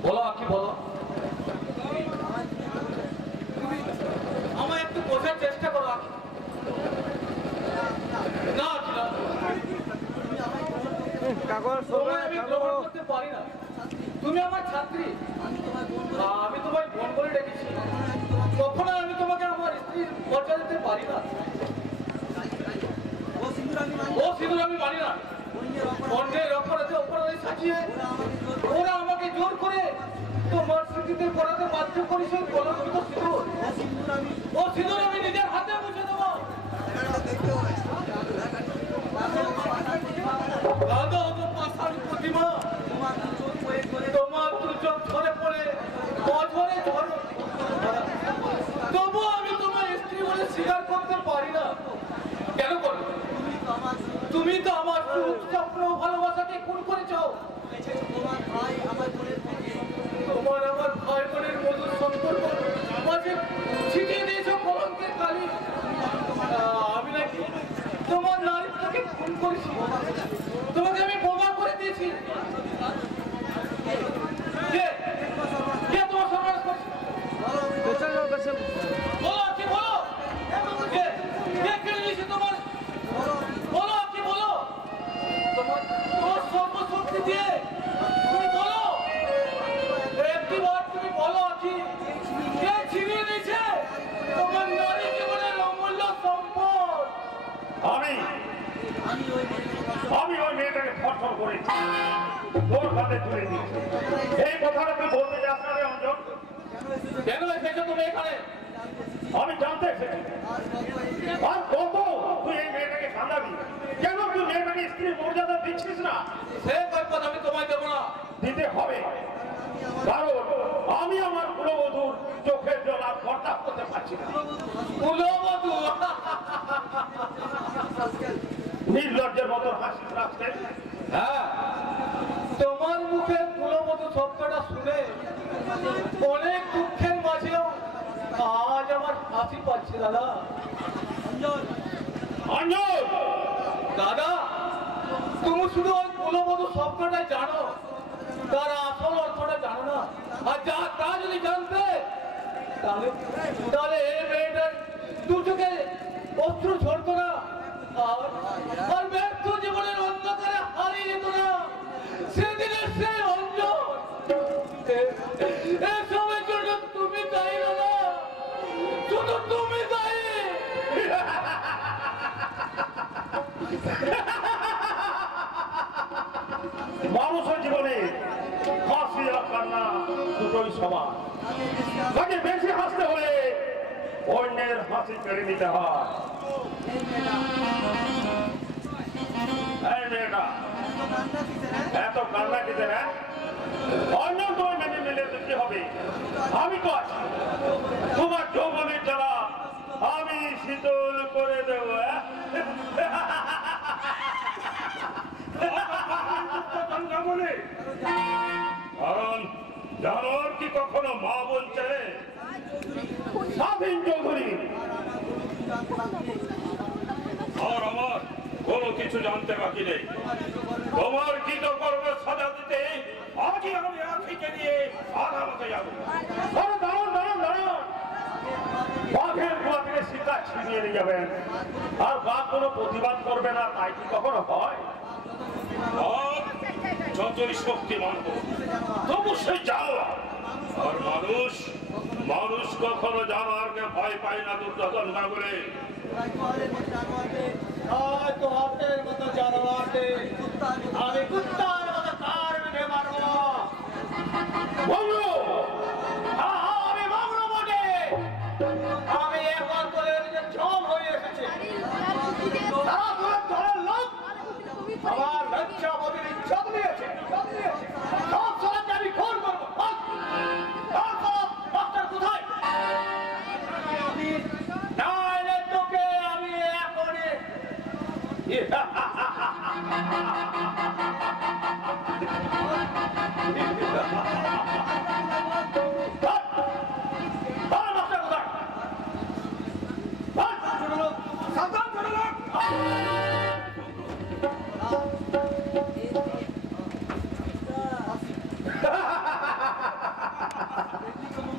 বলো কি বলো আমায় একটু বোঝার চেষ্টা করো আকি না কাগজ তোমায় আমি গ্রহণ করতে পারি না। তুমি আমার ছাত্রী, আমি তোমায় বোন বলে ডেকেছি, কখনো আমি তোমাকে আমার স্ত্রীর মর্যাদা দিতে পারি না। ও সিঁদুর আমি মানি না। অন্যের অপরাধে অপরাধে সাজিয়ে ওরা আমাকে জোর করে তোমার স্মৃতিতে পড়াতে বাধ্য করেছে। ও সিঁদুর আমি নিজের হাতে তোমাকে আমি বোমা করে দিয়েছি। কে কে তোমার সর্বনাশ করছে? বলো কি বলো? কে কে কেড়ে নিয়েছে তোমার? বলো কি বলো? তোমার সর্বশক্তি দিয়ে তুমি বলো, একটিবার তুমি বলো কি কে ছিনিয়ে নিয়েছে তোমার নারী জীবনের অমূল্য সম্পদ? আমি ওই মেয়েটাকে ধর্ষণ করেছি, তোর হাতে তুলে দিয়েছি। এই কথাটা তুই বলতে যাস না রে অঞ্জন? কেন এসেছো তুমি এখানে? আমি জানতে এসেছি আর কত তুই এই মেয়েটাকে কান্দাবি? কেন তুই মেয়েটাকে স্ত্রীর মর্যাদা দিচ্ছিস না? সে কৈফিয়ত আমি তোমায় দেবো না। দিতে হবে, কারণ আমি আমার কুলবধূর চোখের জল আর বরদাস্ত করতে পারছি না। কুলবধূ? নির্লজ্জের মতো হাসি রাখছেন। হ্যাঁ, তোমার মুখে কুলবধূ শব্দটা শুনে অনেক দুঃখের মাঝেও আজ আমার হাসি পাচ্ছে দাদা। অঞ্জন, দাদা, তুমি শুধু ওই কুলবধূ শব্দটা জানো, তার আসল অর্থটা জানো না। আর যা তা যদি জানতে তাহলে তাহলে এই মেয়েটার দু চোখে অশ্রু ঝরতো না, আর ব্যর্থ জীবনের অন্ধকারে হারিয়ে যেত না সেদিনের সেই অঞ্জন। এসবের জন্য তুমি দায়ী না, শুধু তুমি দায়ী। মানুষের জীবনে হাসি আর কান্না দুটোই সমান। তাকে বেশি হাসতে হলে অন্যের হাসি কেড়ে নিতে হয়। এই মেয়েটা এত কান্না দিতে না, অন্য তোমার মেনে মিলে দিতে হবে। আমি তো আছি, তোমার যৌবনের জ্বালা আমি শীতল করে দেব। কারণ জানোয়ার কি কখনো মা বলছে? স্বাধীন চৌধুরী আর আমার কোনো কিছু জানতে বাকি নেই। তোমার কৃতকর্মের সাজা দিতে আজই আমি আখিকে নিয়ে আদালতে যাবো। দাঁড়ান দাঁড়ান দাঁড়ান দাঁড়ান, বাঘের গোয়া থেকে শিকার ছিনিয়ে নিয়ে যাবেন আর বাঘ কোনো প্রতিবাদ করবে না, তাই কি কখনো হয়? যতই শক্তিমান তবু সে জানোয়ার। আর মানুষ কখনো জানোয়ারকে ভয় পায় না। দুর্যোধন না বলে তো হাতের মতো জানোয়ারকে আমি কুত্তার মতো কার মেঘে মারবো। আমি মামলো বটে, আমি একবার করে জল হয়ে এসেছি। আমার লজ্জাবতীর ইজ্জত নিয়েছে, সব সরাতে আমি খুন করবো। ডক্টর কোথায়? নাইলে তোকে আমি এখনই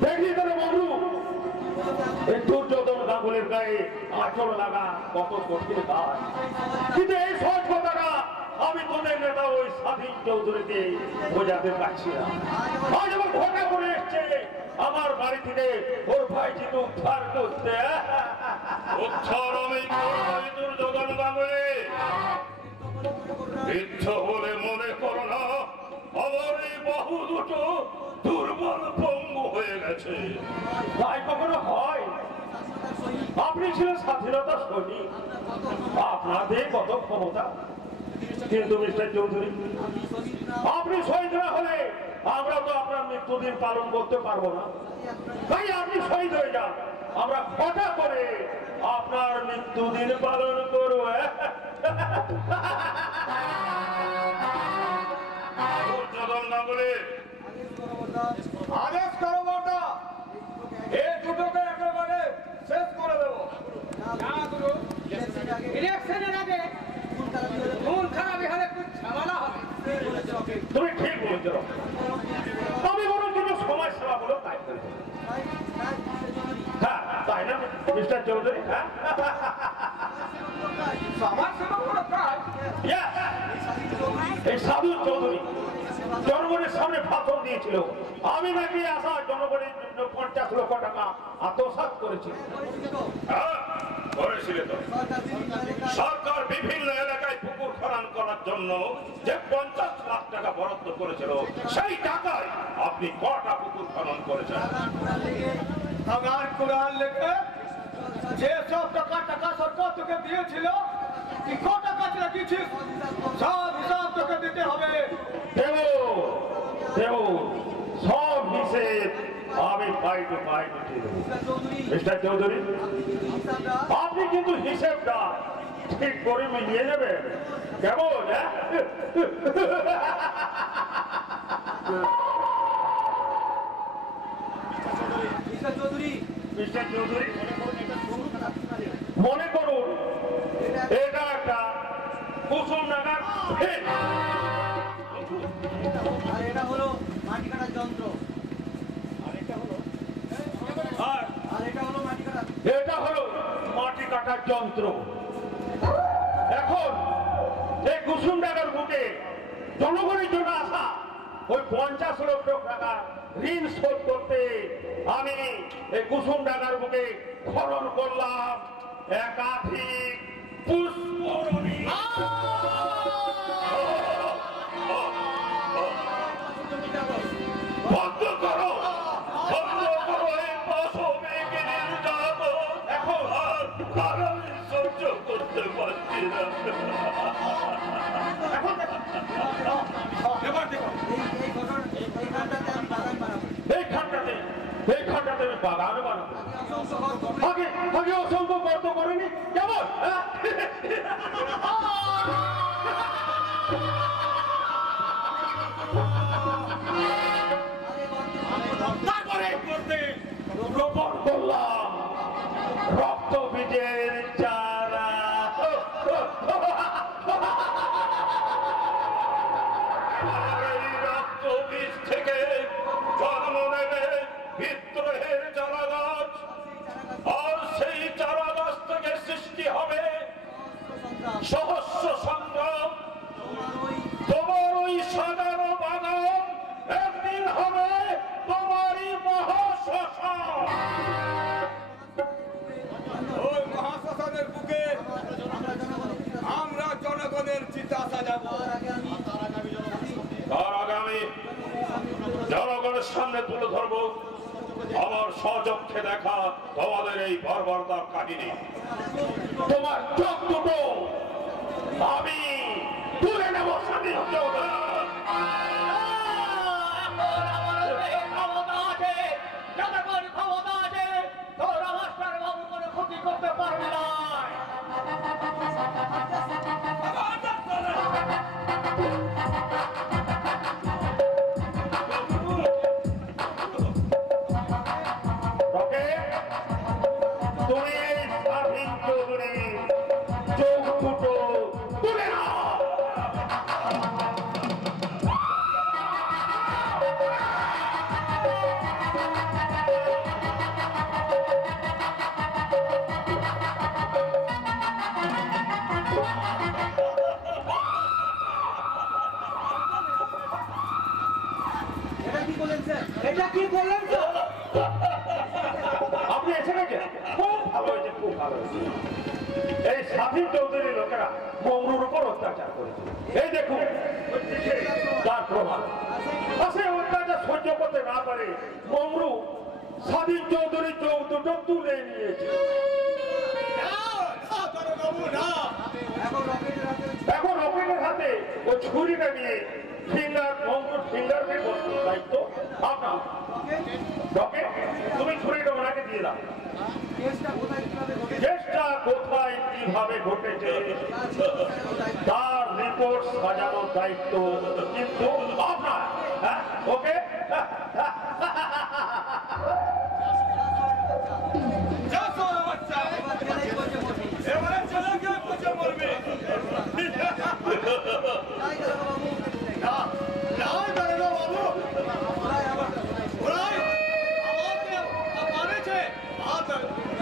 দেখি তাহলে বন্ধু, এই দুর্যোধন গাঙ্গুলির গায়ে আঁচড় লাগা কত কঠিন কাজ। কিন্তু এই সহজ কথাটা আমি তোদের নেতা ওই স্বাধীন চৌধুরীকে বোঝাতে পারছি না। আজ আমার ঘটা করে এসছে আমার বাড়ি থেকে ওর ভাইটিকে উদ্ধার করতে। উদ্ধার আমি করবই দুর্যোধন গাঙ্গুলি। ইচ্ছা বলে মনে করো না আমার এই বাহু দুটো দুর্বল পঙ্গু হয়ে গেছে। তাই কখনো হয়? আপনি ছিলেন স্বাধীনতা সৈনিক, আপনাদের কত ক্ষমতা। কিন্তু মিস্টার চৌধুরী, আপনি শহীদ না হলে আমরা তো আপনার মৃত্যুদিন পালন করতে পারবো না। তাই আপনি শহীদ হয়ে যান, আমরা ঘটা করে আপনার মৃত্যুদিন পালন করবো। আদেশ করো বর্দা, এই দুটোকে একেবারে শেষ করে দেবো। ইলেকশনের আগে খুন চৌধুরী? সমাজ সেবা করা কাজ। এই সাধু চৌধুরী জনগণের সামনে ভাষণ দিয়েছিল আমি নাকি আসা জনগণের জন্য 50 লক্ষ টাকা আত্মসাৎ করেছি। করেছিল তো। সরকার বিভিন্ন এলাকায় পুকুর খনন করার জন্য যে 50 লাখ টাকা বরাদ্দ করেছিল সেই টাকায় আপনি কটা পুকুর খনন করেছেন? ভাগার কুড়াল লেখে যে সব টাকা সরকার তোকে দিয়েছিল তুই ক টাকা রাখিছিস সব হিসাব তোকে দিতে হবে। দেব সব হিসেব আমি পাই টু দিয়ে দেবো। মিস্টার চৌধুরী আপনি কিন্তু হিসেবটা ঠিক করে মিলিয়ে নেবেন কেমন? মিস্টার চৌধুরী মনে করুন এটা একটা কুসুমডাঙ্গার ক্ষেত। আর এটা হলো মাটি কাটার যন্ত্র। আর এটা হলো মাটি কাটা। এটা হলো মাটি কাটার যন্ত্র। এখন এই কুসুমডাঙ্গার বুকে জনগণের জন্য আসা ওই 50 লক্ষ টাকা ঋণ শোধ করতে আমি এই কুসুমডাঙ্গার বুকে খনন করলাম একাধিক পুষ্করণী। বন্ধ করো এই পাশবিক নির্যাতন। এখন আর আমি সহ্য করতে পারছি না। এবার দেখো এই খানটাতে আমি বাগান বানাবো। আগে অসংখ্য গর্ত করিনি কেমন? তারপরে রোপণ করলাম রক্ত বীজের চারা। রক্ত বীজ থেকে জন্ম নেবে বিদ্রোহের চারা গাছ। আর সেই চারা গাছ থেকে সৃষ্টি হবে সহস্র সংগ্রাম। তোমার ওই সাজানো বাগান একদিন হবে তোমারই মহাশ্মশান। ওই মহাশ্মশানের বুকে আমরা জনগণের চিতা সাজাবো। তার আগে আমি জনগণের সামনে তুলে ধরবো আমার স্বচক্ষে দেখা তোমাদের এই বর্বরতার কাহিনী। তোমার চোখ দুটো আমি তুলে নেব স্বাধীন চৌধুরী। ক্ষতি করতে পারবে না। তুমি এই স্বাধীন চৌধুরী চোখ দুটো তুলে নাও। এটা কি বললেন স্যার? আপনি এসে গেছেন, খুব ভালো হয়েছে, খুব ভালো হয়েছে। এই স্বাধীন চৌধুরী লোকেরা মৌরুর উপর অত্যাচার করেছে। এই দেখুন তার প্রমাণ। আসে অত্যাচার সহ্য করতে না পারে মৌরু স্বাধীন চৌধুরী চোখ দুটো তুলে নিয়েছে। এখন রকেটের হাতে ও ছুরিটা নিয়ে মৌরুর ফিঙ্গারপ্রিন্ট বসানোর দায়িত্ব আপনার। রকেট তুমি ছুরিটা ওনাকে দিয়ে দাও। কেসটা কোথায় কিভাবে ঘটেছে তার রিপোর্ট সাজানোর দায়িত্ব কিন্তু আপনার। ওকে এবারে চলে গিয়ে পচে মরবে।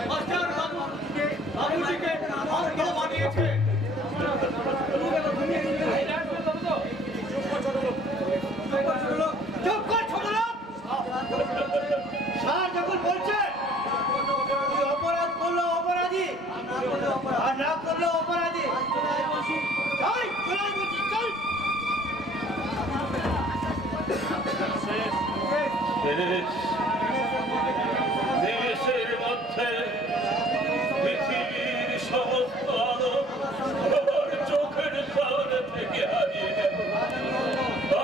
মাস্টার বাবু দেশের মধ্যে পৃথিবীর সমস্ত আলো আমার চোখের সামনে থেকে হারিয়ে গেল।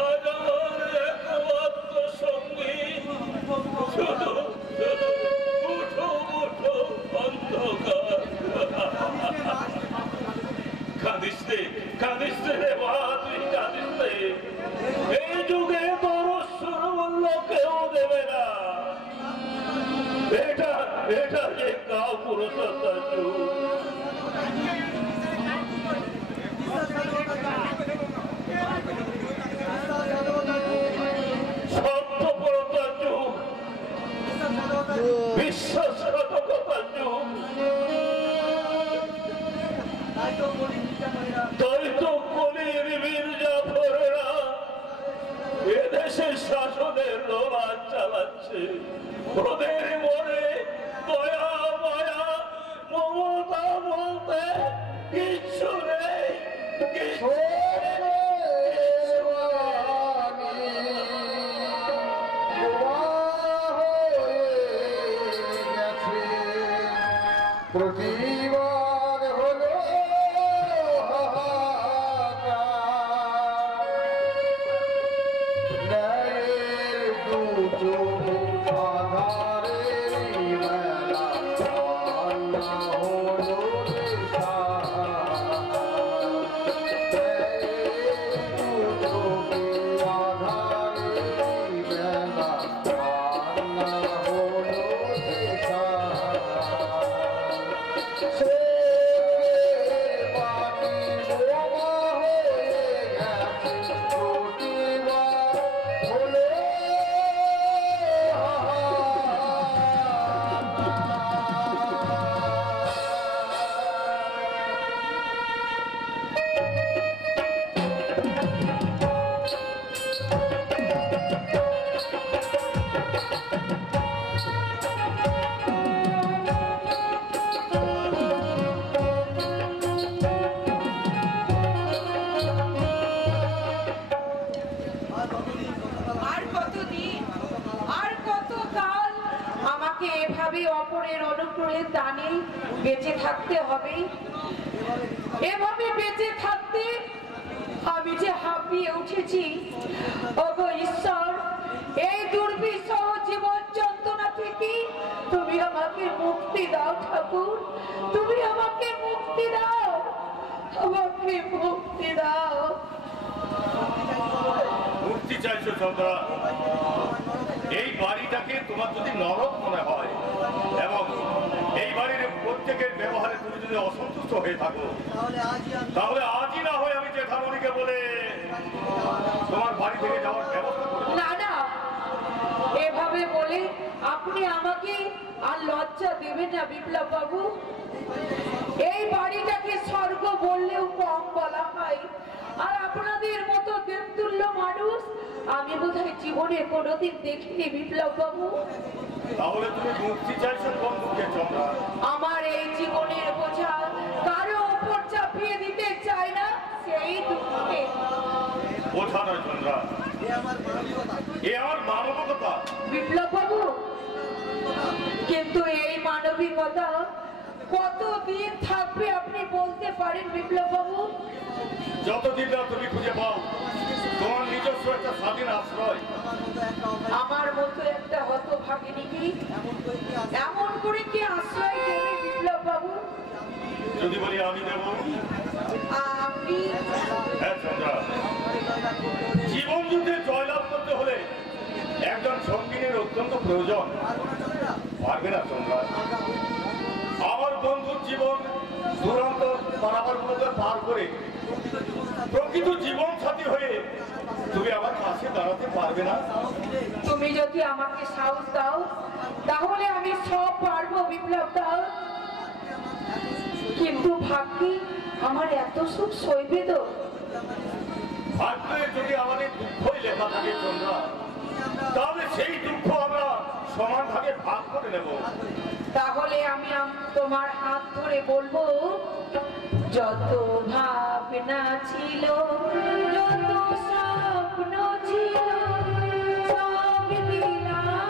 আজ আমার একমাত্র সঙ্গী শুধু মুঠো মুঠো অন্ধকার। কাঁদিস রে মা, তুই কাঁদিস রে। এই যুগে তোর মূল্য কেউ দেবে না। এটা যে কাপুরুষতার যুগ, স্বার্থপরতার যুগ, বিশ্বাসঘাতকতার যুগ। তাই তো কলির মির্জাফররা এদেশের শাসনের রোমান চালাচ্ছে। ওদের মনে দয়া মায়া মমতা বলতে কিচ্ছু নেই, কিচ্ছু প্রতিবার হলো ন্যায়ের দুটো আধারে মেলা আল্লাহ হলো অপরের অনুগ্রহের দানে বেঁচে থাকতে হবে। এভাবে বেঁচে থাকতে আমি যে হাঁপিয়ে উঠেছি। ওগো ঈশ্বর, এই দুর্বিষহ জীবন যন্ত্রণা থেকে তুমি আমাকে মুক্তি দাও ঠাকুর, তুমি আমাকে মুক্তি দাও, আমাকে মুক্তি দাও। মুক্তি চাইছো চন্দ্রা? এই বাড়িটাকে তোমার যদি নরক মনে হয় এবং এই বাড়ির প্রত্যেকের ব্যবহারে তুমি যদি অসন্তুষ্ট হয়ে থাকো, তাহলে আজই না হয় আমি জেঠামণিকে বলে তোমার বাড়ি থেকে যাওয়ার ব্যবস্থা করব। না না, এভাবে বলে আপনি আমাকে আর লজ্জা দেবেন না বিপ্লব বাবু। এই বাড়িটাকে স্বর্গ বললেও কম বলা হয়। আর আপনাদের মতো দেবতুল্য মানুষ আমি বোধহয় জীবনে কোনোদিন দেখিনি বিপ্লব বাবু। তাহলে তুমি মুক্তি চাইছো কোন দুঃখে চন্দ্রা? আমার এই জীবনের বোঝা কারো উপর চাপিয়ে দিতে চায় না, সেই দুঃখে। বোঝা নয় চন্দ্রা, এ আমার মানবিকতা। বিপ্লব বাবু, কিন্তু এই মানবিকতা কতদিন থাকবে আপনি বলতে পারেন বিপ্লব বাবু? যতদিন না তুমি খুঁজে পাও তোমার নিজস্ব একটা স্বাধীন আশ্রয়। আমার মতো একটা হতভাগিনীকে এমন করে কি আশ্রয় দেবে বিপ্লব বাবু? যদি বলি আমি দেব? আপনি? হ্যাঁ চন্দ্রা, জীবন যুদ্ধে জয়লাভ করতে হলে একজন সঙ্গিনীর অত্যন্ত প্রয়োজন। পারবে না চন্দ্রা? আমার বন্ধুর জীবন দুরন্ত পারাবারগুলোকে পার করে প্রকৃত জীবন সাথী হয়ে তুমি আমার কাছে দাঁড়াতে পারবে না? তুমি যদি আমাকে সাহস দাও তাহলে আমি সব পারবো বিপ্লব দাও। কিন্তু ভাগ্যে আমার এত সুখ সইবে তো? ভাগ্যে যদি আমাদের দুঃখই লেখা থাকে চন্দ্রা, তাহলে সেই দুঃখ আমরা সমান ভাগে ভাগ করে নেব। তাহলে আমি তোমার হাত ধরে বলবো, যত ভাবনা ছিল, যত স্বপ্ন ছিল, সব দিলাম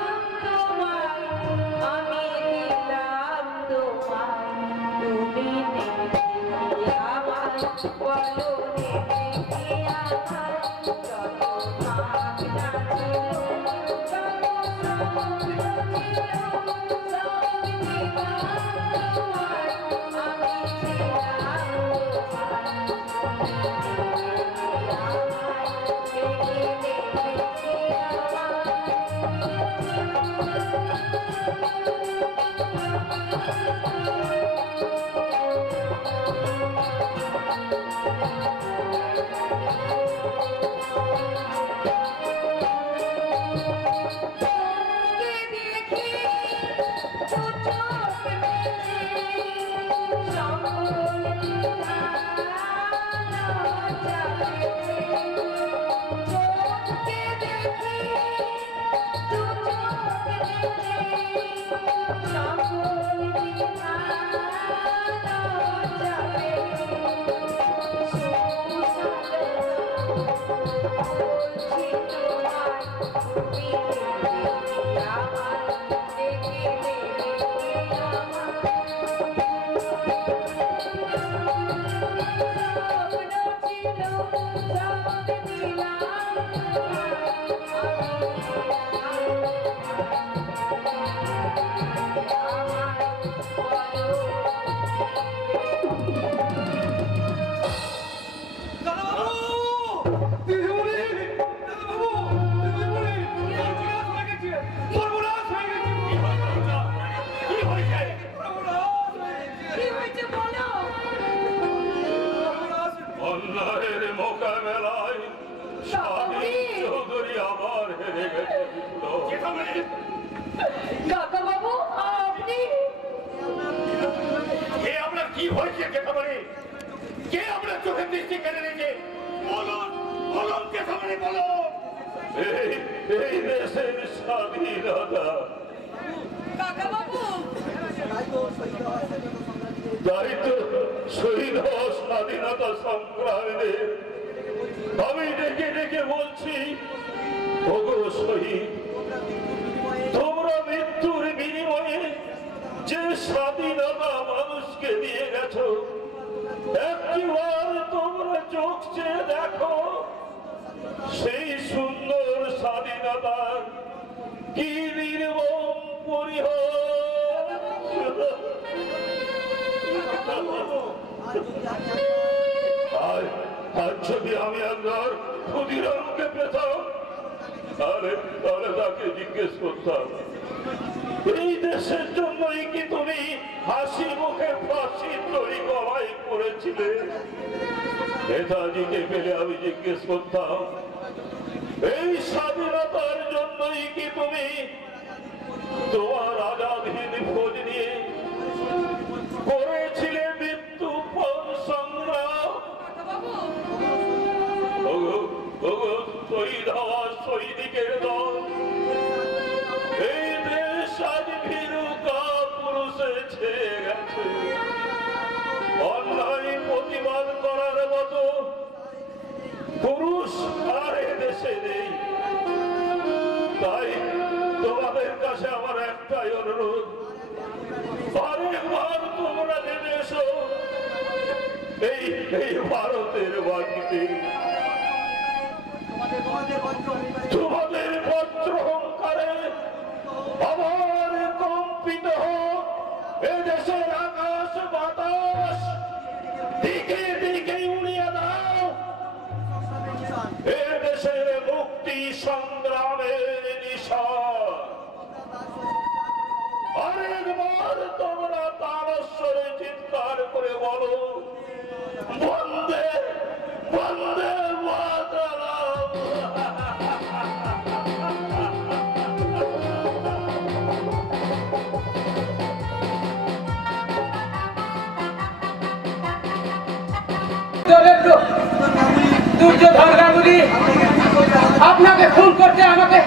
আপনাকে খুন করতে আমাকে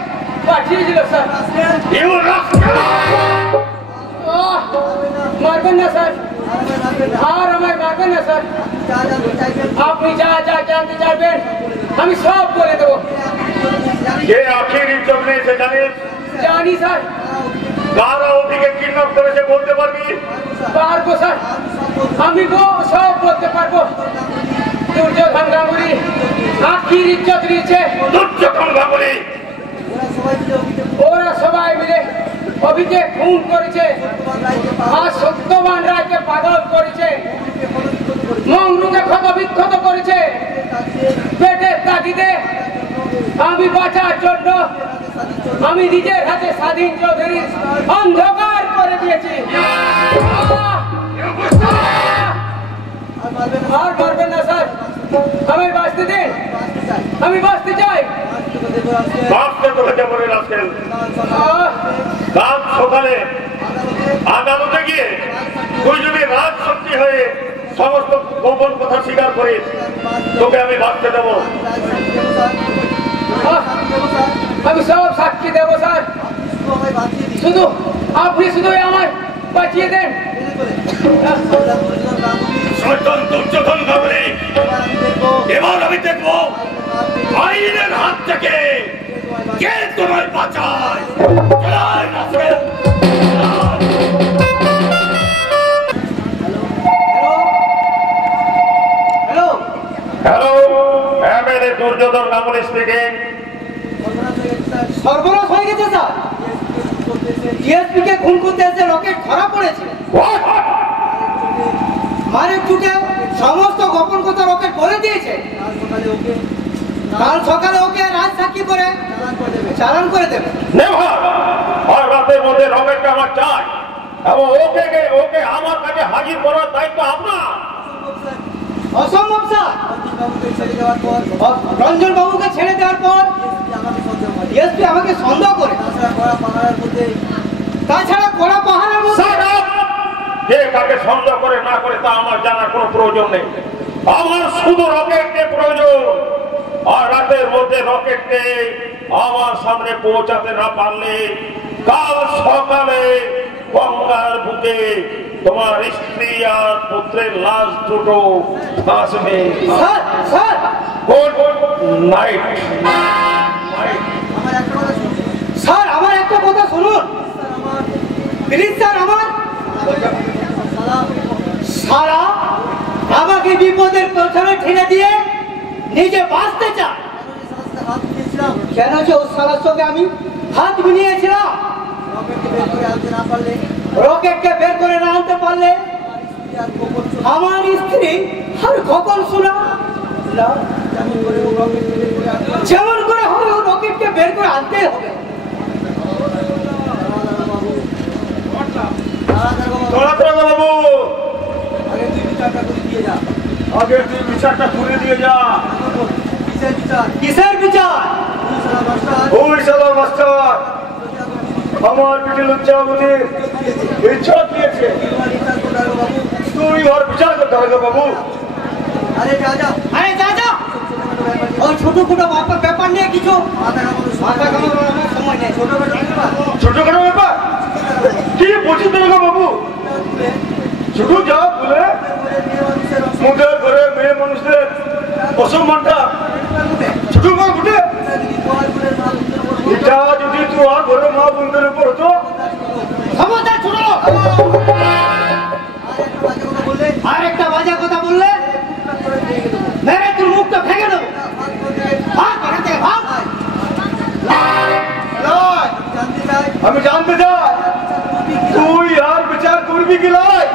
পাঠিয়ে দিল স্যার। মারবেন না স্যার, আর আমায় মারবেন না স্যার। আপনি যা যা জানতে চাইবেন আমি সব বলে দেবো। জানি স্যার। কারা ওদিকে কিডন্যাপ করেছে বলতে পারবি? পারবো স্যার, আমি সব বলতে পারবো। দুর্যোধন গাঙ্গুলি আখির ইজ্জত নিয়েছে। দুর্যোধন গাঙ্গুলি ওরা সবাই মিলে কবিকে খুন করেছে, আর সত্যবান রায়কে পাগল করেছে, মংরুকে ক্ষত বিক্ষত করেছে। পেটের তাগিদে আমি বাঁচার জন্য আমি নিজের হাতে স্বাধীন চৌধুরীর অন্ধকার করে দিয়েছি। আর মারবেন না স্যার, আমি বাঁচতে দিন, আমি বাঁচতে চাই। বাঁচতে তো হতে পারে রাস্কেল। কাল সকালে আদালতে গিয়ে তুই যদি রাজ শক্তি হয়ে সমস্ত গোপন কথা স্বীকার করিস, তোকে আমি বাঁচতে দেবো। আমি সব সাক্ষী দেব স্যার, শুধু আপনি শুধু আমায় বাঁচিয়ে দেন। দুর্যোধন গাবলি, এবার আমি দেখবো আইনের হাত থেকে কে তোমার বাঁচায়। Hello, MLA Duryodhan Gabli speaking. সর্বনাশ হয়ে গেছে স্যার, ডিএসপি কে খুন করতে এসে রকেট ধরা পড়েছে। মারের চুটে সমস্ত গোপন কথা রকেট বলে দিয়েছে। কাল সকালে ওকে রাজ সাক্ষী করে চালান করে দেবে। আর রাতের মধ্যে রকেটটা আমার চাই এবং ওকে আমার কাছে হাজির করার দায়িত্ব আপনার। অসম্ভব স্যার, রঞ্জন বাবুকে ছেড়ে দেওয়ার পর ডিএসপি আমাকে সন্দেহ করে। তাছাড়া কড়া পাহাড়ের মধ্যে যে কাকে সন্দেহ করে না করে তা আমার জানার কোনো প্রয়োজন নেই। আমার শুধু রকেটকে প্রয়োজন, আর রাতের মধ্যে রকেটকে আমার সামনে পৌঁছাতে না পারলে কাল সকালে গঙ্গার বুকে তোমার স্ত্রী আর পুত্রের লাশ দুটো আসবে। Sir sir good night. Sir আমার একটা কথা শুনুন প্লিজ স্যার। আমার সারা আমাকে বিপদের পেছনে ঠেলে দিয়ে নিজে বাঁচতে চায়। কেন যে ওর সারার সঙ্গে আমি হাত মিলিয়েছিলাম। রকেটকে বের করে না আনতে পারলে আমার স্ত্রী আর খবর শোনা যেমন করে হবে ও রকেটকে বের করে আনতে হবে। বাবু, আগে তুই বিচারটা করে দিয়ে যা। কিসের বিচার? ওই সালা মাস্টার আমার পিঠে লজ্জাবতীর ইচ্ছা দিয়েছে, তুই ওর বিচার করতে হবে বাবু। আরে যা যা, আরে যা যা। ওই ছোট ছোট ব্যাপার নিয়ে কিছু মাথা ঘামানোর আমার সময় নেই। ছোটখাটো ব্যাপার কি বলছিস তোরা বাবু? শুধু যা বলে মুখের ঘরে মেয়ে মানুষদের অসম্মানটা ছোট মা ঘুটে, এটা যদি তোমার ঘরে মা বোনদের উপর হতো। ক্ষমতা ছোট আর একটা বাজে কথা বললে মেরে তোর মুখটা ভেঙে দেবো। আমি জানতে চাই তুই আর বিচার করবি কি লাই?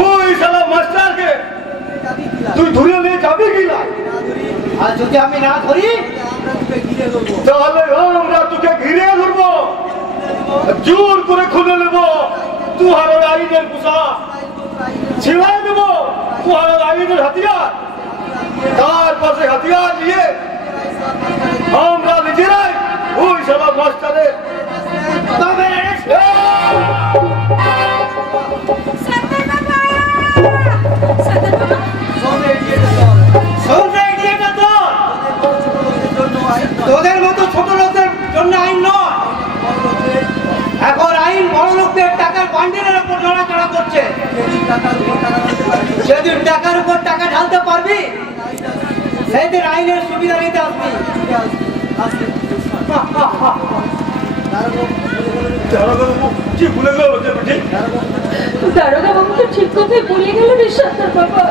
ওই সালা মাস্টারকে তুই ধরে নিয়ে যাবি কি লাই? আর যদি আমি না ধরি তাহলে আমরা তোকে ঘিরে ধরবো, জোর করে খুলে নেবো তুহার আইনের পোশাক, ছিলাই দেবো তুহার আইনের হাতিয়ার, তার পাশে হাতিয়ার নিয়ে আমরা নিজেরাই ওই সালা মাস্টারের তোদের মতো ছোট লোকদের জন্য আইন নয়, এখন আইন বড় লোকদের টাকার বান্ডিলের উপর নড়াচড়া করছে। যেদিন টাকার উপর টাকা ঢালতে পারবি সেদিন আইনের সুবিধা নিতে আসবি। কি ভুলে গেল ঠিক? দারোগা বাবু তো ঠিক কথাই বলে গেল রে সর্দার বাবা।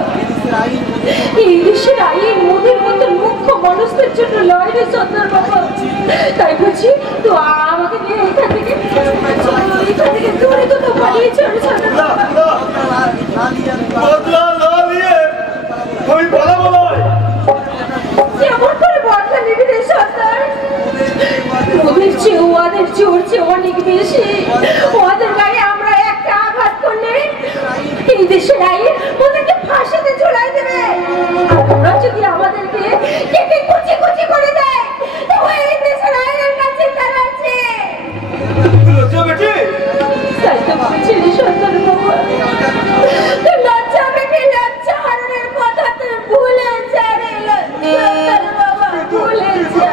এই দেশের আইন মোদের মতো মুখ্য মানুষদের জন্য লয় রে সর্দার বাবা। তাই বলছি তো আমাকে নিয়ে এখান থেকে অনেক বেশি। ওদের গায়ে আমরা একটা আঘাত করলে এই দেশের আইন ওদেরকে ফাঁসিতে ঝুলাই দেবে। আর ওরা যদি আমাদেরকে কেটে কুচি কুচি করে দেয়, তবে এই দেশের আইনের কাছে তারা আছে। লজ্জা বেটি, তাই তো বলছিলি সুন্দর বাবা, লজ্জা বেটি লজ্জা হারানোর কথা তুই ভুলে যা রে সুন্দর বাবা, ভুলে যা।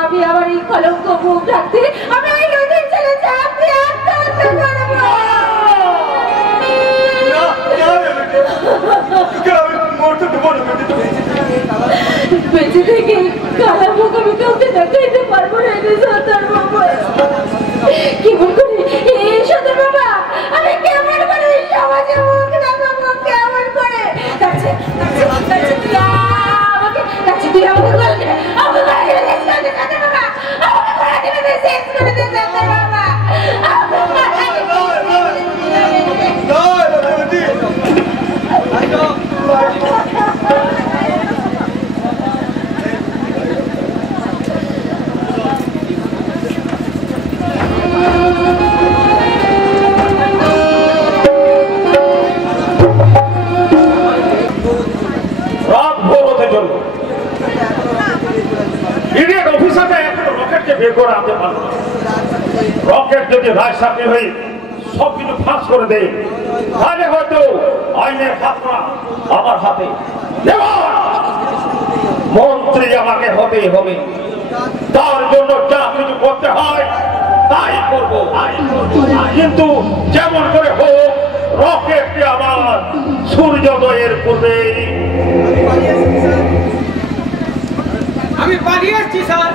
আমি আমার এই কলঙ্ক মুখ রাখতে আমি ওই নদীর চলে যাচ্ছি, আত্মহত্যা করবো। বেঁচে থেকে কালা মুখ আমি কাউকে দেখাইতে পারবো না রে সদর বাবা। কেমন করে এই সদর বাবা, আমি কেমন করে এই সমাজে মুখ দেখাবো, কেমন করে? তুই আমাকে বলবি, আমাকে করে দিবি সদর বাবা, আমাকে করে দিবি শেষ করে দে সদর বাবা। রাত ভোর হতে চলল, ইডিয়েট অফিসারটা এখনো রকেটকে বের করে আনতে পারল না। রকেট যদি রায় সাক্ষী হয়ে সবকিছু ফাঁস করে দেয়, তাহলে হয়তো আইনের হাতটা আমার হাতে। মন্ত্রী আমাকে হতেই হবে, তার জন্য যা কিছু করতে হয় তাই করবো। কিন্তু যেমন করে হোক রকেটকে আমার সূর্যোদয়ের পূর্বেই। আমি পালিয়ে এসছি স্যার।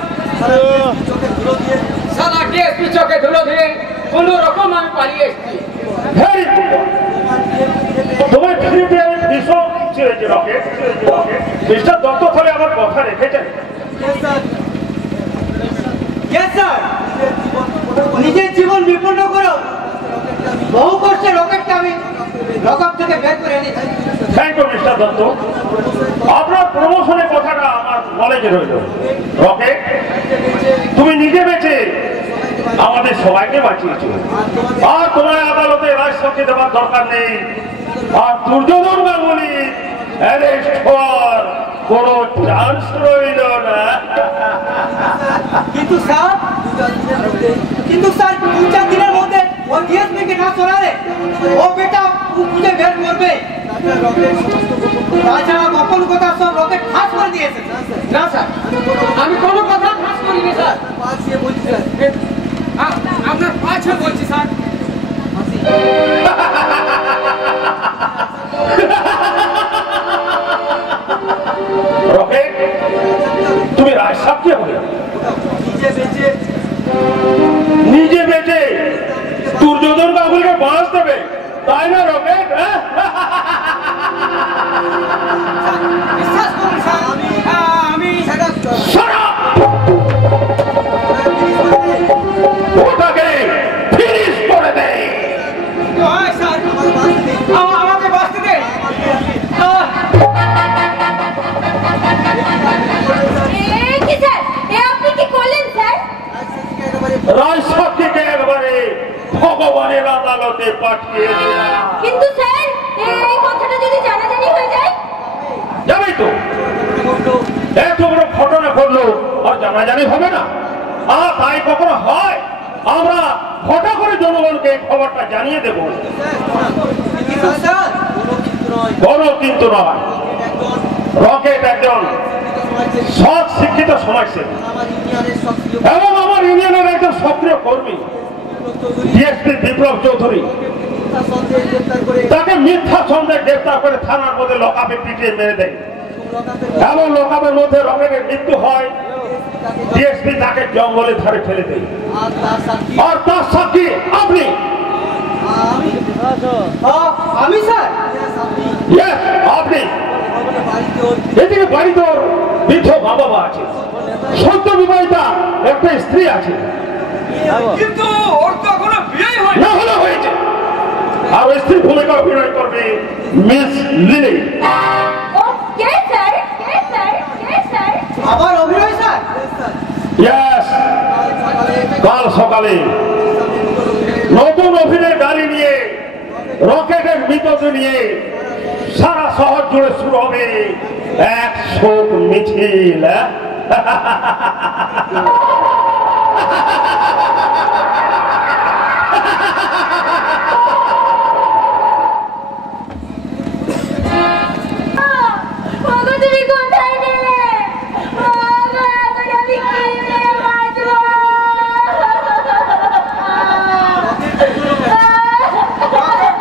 সারা ডিএসপি চোখে ধুলো দিয়ে কোন রকম আমি পালিয়ে এসছি। ভেরি গুড, তোমার ফিরিতে আমি ভীষণ চেয়েছি রকেট। মিস্টার দত্ত ফলে আমার কথা রেখেছেন। নিজের জীবন বিপন্ন করো, বহু কষ্টে রকেটকে আমি লকআপ থেকে বের করে এনেছি। থ্যাংক ইউ মিস্টার দত্ত, আপনার প্রমোশনের কথাটা আমার নলেজে রইল। রকেট, তুমি নিজে বেঁচে আমাদের সবাইকে বাঁচিয়েছ, আর তোমার আদালতে রায় সাক্ষী দেওয়ার দরকার নেই। আর দুর্যোধন গাঙ্গুলি অ্যারেস্ট হওয়ার কোনো চান্স রইল না। কিন্তু স্যার 2-4 দিনের মধ্যে ও ডিএসপিকে না সরালে ও বেটা খুঁজে বের করবে। তাছাড়া গোপন কথা সব রকেট ফাঁস করে দিয়েছে। না স্যার, আমি কোনো কথা ফাঁস করিনি স্যার। আপনার পাছে বলছি স্যার। রকেট, তুমি রায় সাক্ষী হবে, নিজে বেঁচে দুর্যোধন বাবুকে বাঁচ দেবে, তাই না রকেট? বিশ্বাস করুন স্যার, আমি ওটাকে ফিনিশ করে দেয়। স্যার আমাকে বাঁচতে দে। কি স্যার, আপনি কি করলেন স্যার? রায় সাক্ষীকে একবারে ভগবানের আদালতে পাঠিয়ে দিলাম। কিন্তু স্যার এই কথাটা যদি জানাজানি হয়ে যায়? যাবেই তো, এত বড় ঘটনা ঘটলো আর জানাজানি হবে না? তাই কখনো হয়? আমরা ঘটা করে জনগণকে খবরটা জানিয়ে দেব। কোনো কিন্তু নয়, রকেট একজন সৎ শিক্ষিত সমাজসেবী এবং আমার ইউনিয়নের একজন সক্রিয় কর্মী ডিএসপি বিপ্লব চৌধুরী। তাকে মিথ্যা সন্দেহে গ্রেফতার করে থানার মধ্যে লকআপে পিটিয়ে মেরে দেয় এবং লকআপের মধ্যে রকেটের মৃত্যু হয়। ডিএসপি তাকে জঙ্গলের ধারে ফেলে দেয়। আর তার সাক্ষী আপনি। আমি স্যার আপনি। এদিকে বাড়িতে ওর বৃদ্ধ বাবা আছে, সদ্য বিবাহিতা একটা স্ত্রী আছে, কিন্তু ওর তো এখনো বিয়ে হয়নি। না হলে হয়েছে। আর ওই স্ত্রীর ভূমিকা অভিনয় করবে মিস লিলি। ও কে স্যার? কে স্যার? কে স্যার? আবার অভিনয় স্যার? Yes, কাল সকালে নতুন অভিনয় গাড়ি নিয়ে রকেটের মৃতদেহ নিয়ে সারা শহর জুড়ে শুরু হবে এক শোক মিছিল। তুমি কোথায় গেলে? আমি কিনে বাঁচবো।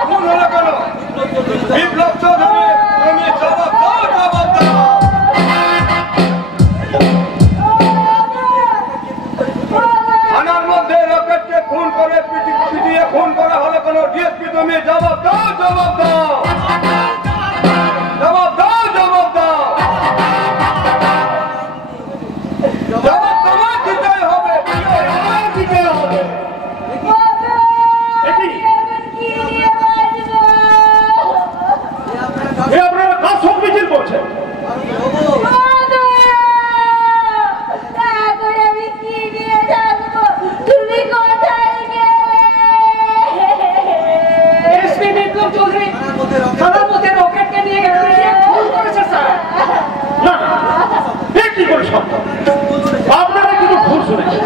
খুন হলো কেন? বিপ্লব চৌধুরী, তুমি জবাব দাও, জবাব দাও। থানার মধ্যে রকেটকে খুন করে পিটিয়ে খুন করা হলো কেন? ডিএসপি তুমি জবাব দাও, জবাব দাও, জবাব দাও, জবাব দাও। জবাব তোমার দিতেই হবে, তোমার দিতে হবে। আপনারা কাজ শোক মিছিল করছেন? তুমি কোথায় গেলে? এসপি বিপ্লব চৌধুরী থানার মধ্যে রকেটকে নিয়ে গেল, খুন করেছে স্যার। না এ কি করে সম্ভব? আপনারা কিন্তু ভুল শুনেছেন।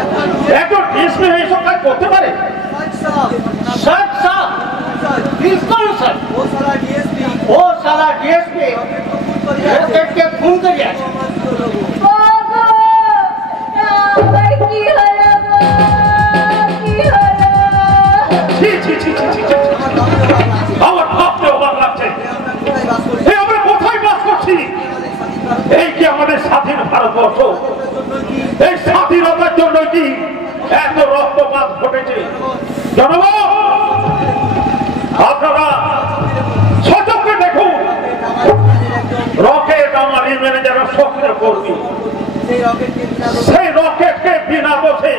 একজন ডিএসপি এইসব কাজ করতে পারে? স্যার স্যার বিলকুল স্যার ও সালা ডিএসপি রকেটকে খুন করিয়াছে। আমার কি হলো গো? কি হলো? ছি, ছি, ছি, ছি, ছি, ছি, ছি। আমার ভাবতে অবাক লাগছে। এই আমরা কোথায় বাস করছি? এই কি আমাদের স্বাধীন ভারতবর্ষ? এই স্বাধীনতার জন্য কি এত রক্তপাত ঘটেছে? জনগণ, আপনারা সচক্ষে দেখুন, রকেট আমার ম্যানেজারের সক্রিয় কর্মী। সেই রকেটকে বিনা দোষে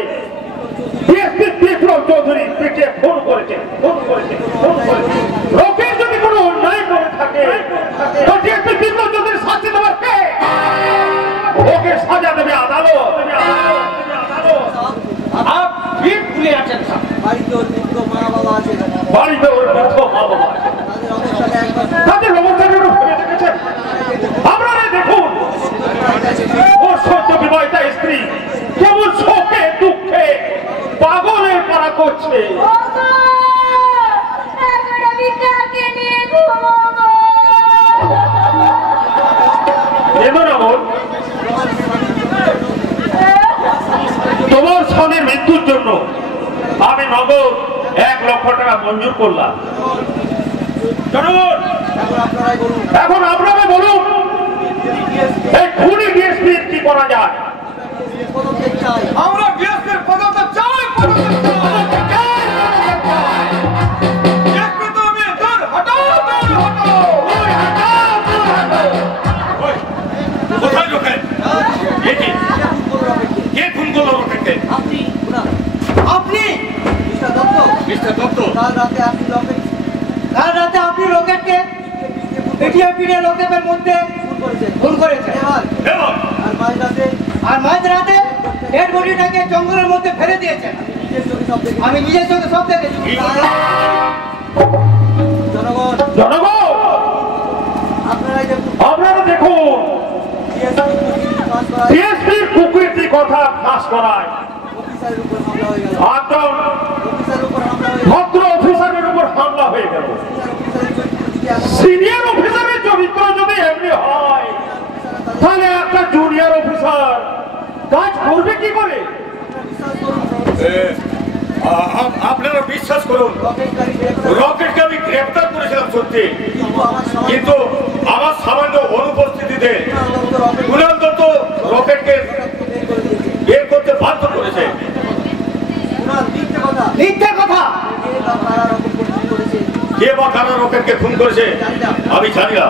ডিএসপি বিপ্লব চৌধুরী পিটিয়ে খুন করেছে, খুন করেছে, খুন করেছে। রকেট যদি কোনো অন্যায় করে থাকে তো ডিএসপি বিপ্লব চৌধুরী শাস্তি দেবে কে? ওকে সাজা দেবে আদালত। আপনি ঠিক ভুলে আছেন স্যার। বাড়িতে ওর বৃদ্ধ মা বাবা আছে, তাদের অবস্থাটা একটু ভেবে দেখেছেন? আপনারা দেখুন, ওর সদ্য বিবাহিতা স্ত্রী কেমন শোকে দুঃখে পাগলের পাড়া করছে। এখন আমি কাকে নিয়ে ঘুমাবো? এমন আমল, তোমার স্বামীর মৃত্যুর জন্য আমি নগদ 1 লক্ষ টাকা মঞ্জুর করলাম। জনগণ, এখন আপনারা বলুন, এই খুনি ডিএসপির কি করা যায়? আমরা ডিএসপির পদত্যাগ চাই, পদত্যাগ চাই। ডিএসপি তুমি দূর হটাও, দূর হটাও। কোথায় রকেট? কে খুন করলো রকেটকে? আপনি মিস্টার দত্ত, কাল রাতে আপনি রকেটকে পিটিয়ে পিটিয়ে লোকের মধ্যে খুন করেছেন। এবং আর মাঝরাতে ডেড বডিটাকে জঙ্গলের মধ্যে ফেলে দিয়েছেন। আমি নিজের চোখে সব দেখেছি। জনগণ, আপনারা দেখুন, ডিএসপির কুকীর্তি কথা ফাঁস করায় একজন ভদ্র অফিসারের উপর হামলা হয়ে গেল। সিনিয়র অফিসারের চরিত্র যদি এমনি হয়, তাহলে একটা জুনিয়র অফিসার কাজ করবে কি করে? আপনারা বিশ্বাস করুন, রকেটকে আমি গ্রেপ্তার করেছিলাম সত্যি, কিন্তু আমার সামান্য অনুপস্থিতিতে কুণাল দত্ত রকেটকে বের করতে বাধ্য করেছে। মিথ্যে কথা। কে বা কারা রকেটকে খুন করেছে আমি জানি না।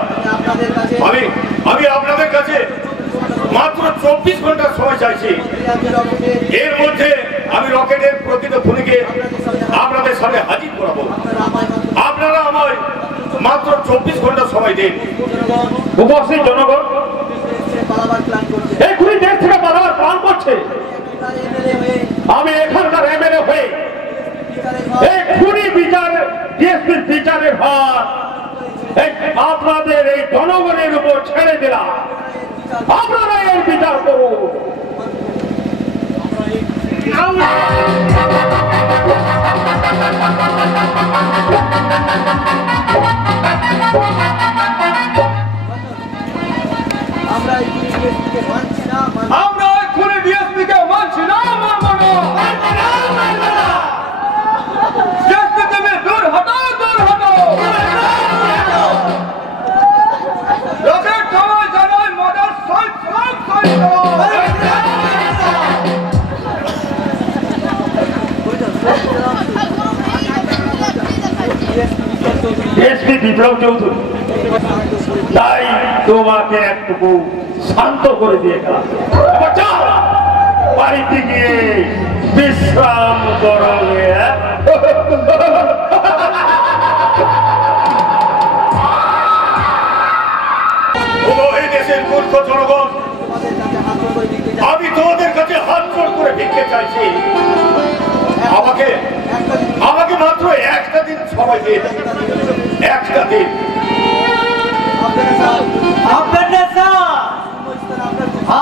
আমি আপনাদের কাছে মাত্র 24 ঘন্টার সময় চাইছি। এর মধ্যে আমি রকেটের প্রকৃত খুনিকে আপনাদের সামনে হাজির করাবো। আপনারা আমায় মাত্র 24 ঘন্টা সময় দিন। উপস্থিত জনগণ, এই খুনি দেশ থেকে পালাবার প্ল্যান করছে। আমি এখানকার এমএলএ হয়ে এই খুনি বিচার ডিএসপির বিচারের ভার আপনাদের এই জনগণের উপর ছেড়ে দিলাম। আপনারা এর বিচার করুন। আমরা এই ডিএসপিকে মানছি না, আমরা ওই খুনি ডিএসপিকে মানছি না, মানবো না। ডিএসপি তুমি দূর হটো, দূর হটো। রকেট সময় জানাই মজার সাইড সাইড সাইড ডিএসপি বিপ্লব চৌধুরী, তাই তোমাকে একটুকু শান্ত করে দিয়ে গেলাম। এবার যাও বাড়িতে গিয়ে বিশ্রাম করো। এই দেশের মূর্খ জনগণ, আমি তোমাদের কাছে হাত জোড় করে ভিক্ষে চাইছি। আমাকে আমাকে মাত্র একটা দিন সময় দিয়ে দেন, একটা দিন।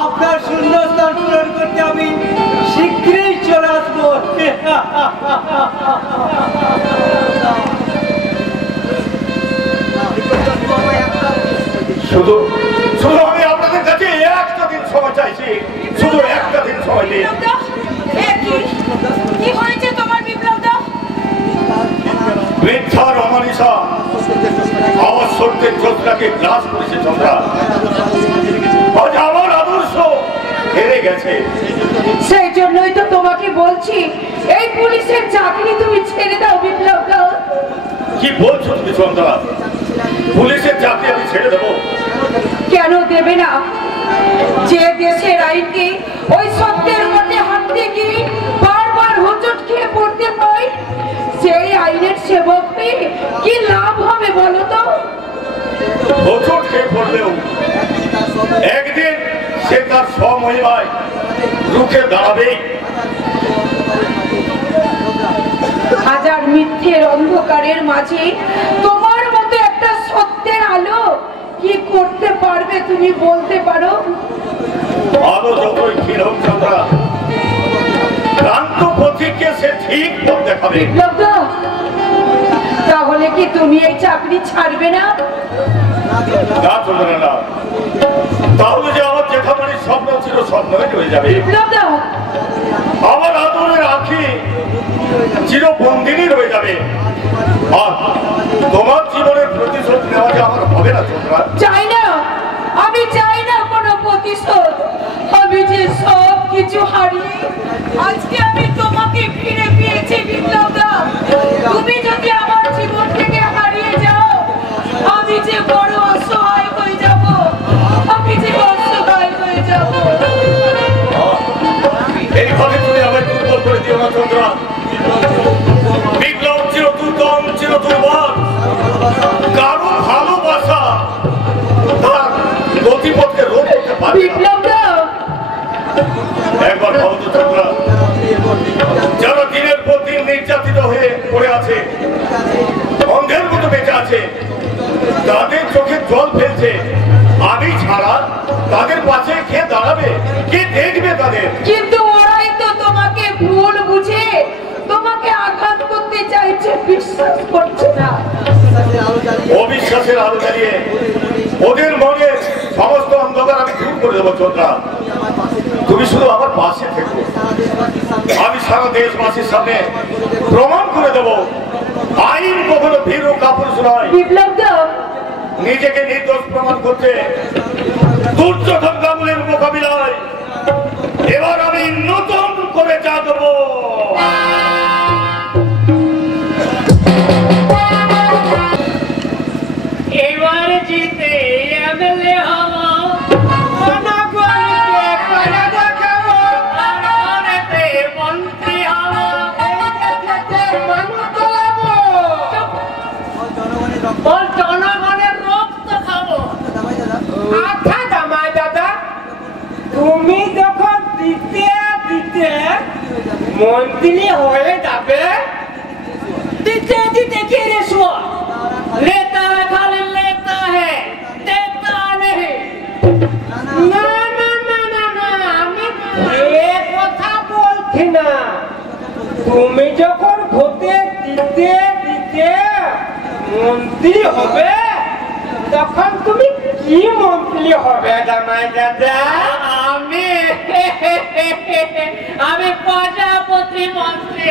আপনার শূন্যস্থান পূরণ করতে আমি শীঘ্রই চলে আসবো। শুধু শুধু আমি আপনাদের কাছে একটা দিন সময় চাইছি, শুধু একটা দিন সময় দিন। কি হয়েছে তোমার বিপ্লবদা? মিথ্যার অমানিসা আমার সত্যের চোখটাকে গ্রাস করেছে চন্দ্রা। আজ আমার আদর্শ হেরে গেছে। সেই জন্যই তো তোমাকে বলছি এই পুলিশের চাকরি তুমি ছেড়ে দাও বিপ্লবদা। কি বলছো তুমি চন্দ্রা? পুলিশের চাকরি আমি ছেড়ে দেবো? কেন দেবে না? যে দেশের আইনকে ওই সত্যের মধ্যে হাঁটতে গিয়ে বারবার হোঁচট খেয়ে পড়তে হয়, সেই আইনের সেবক পেয়ে কি লাভ হবে বলো তো? হোঁচট খেয়ে পড়লেও একদিন সে তার স্বমহিমায় রুখে দাঁড়াবেই। হাজার মিথ্যের অন্ধকারের মাঝে তোমার মতো একটা সত্যের আলো কি করতে পারবে তুমি বলতে পারো? আলো যতই ক্ষীণ হোক চন্দ্রা, ক্লান্ত পথিককে সে ঠিক পথ দেখাবে। বিপ্লবদা, তাহলে কি তুমি এই চাকরি ছাড়বে না? না চন্দ্রা না, তাহলে যে আমার জেঠামণির স্বপ্ন ছিল স্বপ্নই হয়ে যাবে। বিপ্লবদা, আমার আদরের আঁখি চিরবন্দিনী রয়ে যাবে। আর তোমার জীবনের প্রতিশোধ নেওয়া যে আমার হবে না চন্দ্রা। চাই না, আমি চাই না কোনো প্রতিশোধ। আমি যে সব কিছু হারিয়ে আজকে আমি তোমাকে ফিরে পেয়েছি বিপ্লবদা। তুমি যদি আমার জীবন থেকে হারিয়ে যাও, আমি যে বড় অসহায় হয়ে যাব, আমি যে অসহায় হয়ে যাব। এইভাবে তুমি আমায় দুর্বল করে দিও না চন্দ্রা। বিপ্লব চির দুর্দম, চির দুর্বল। কারো ভালোবাসা তার গতিপথকে রোধ করতে পারে না। বিপ্লবদা, একবার ভাবো তো চন্দ্রা, যারা দিনের পর দিন নির্যাতিত হয়ে পড়ে আছে, অন্ধের মতো বেঁচে আছে, তাদের চোখে জল ফেলছে, আমি ছাড়া তাদের পাশে কে দাঁড়াবে, কে দেখবে তাদের? কিন্তু ওরাই তো তোমাকে ভুল বুঝে তোমাকে আঘাত করতে চাইছে, বিশ্বাস করছে না। অবিশ্বাসের আলো জ্বালিয়ে ওদের মনে সমস্ত অন্ধকার আমি দূর করে দেবো চন্দ্রা। তুমি শুধু আমার পাশে থেকো, আমি সারা দেশবাসীর সামনে প্রমাণ করে দেব আইন কখনো ভীরু কাপুরুষ নয়। বিপ্লবদা, নিজেকে নির্দোষ প্রমাণ করতে দুর্যোধন গাঙ্গুলির মোকাবিলায় এবার আমি নতুন করে যা দেবো। এবার জিতে এমএলএ হব, মন্ত্রী হব, জনগণের রক্ত খাবো। আচ্ছা জামাই দাদা, তুমি যখন দিতে দিতে মন্ত্রী হয়ে যাবে দিতে দিতে কি রে শুয়া लेता है खाली लेता है देता नहीं ना ना ना ना ना আমি ये কথা বলছি না তুমি যখন ভোটে দিতে দিতে মন্ত্রী হবে তখন তুমি কি মন্ত্রী হবে জামাই দাদা আমি প্রজাপতি মন্ত্রী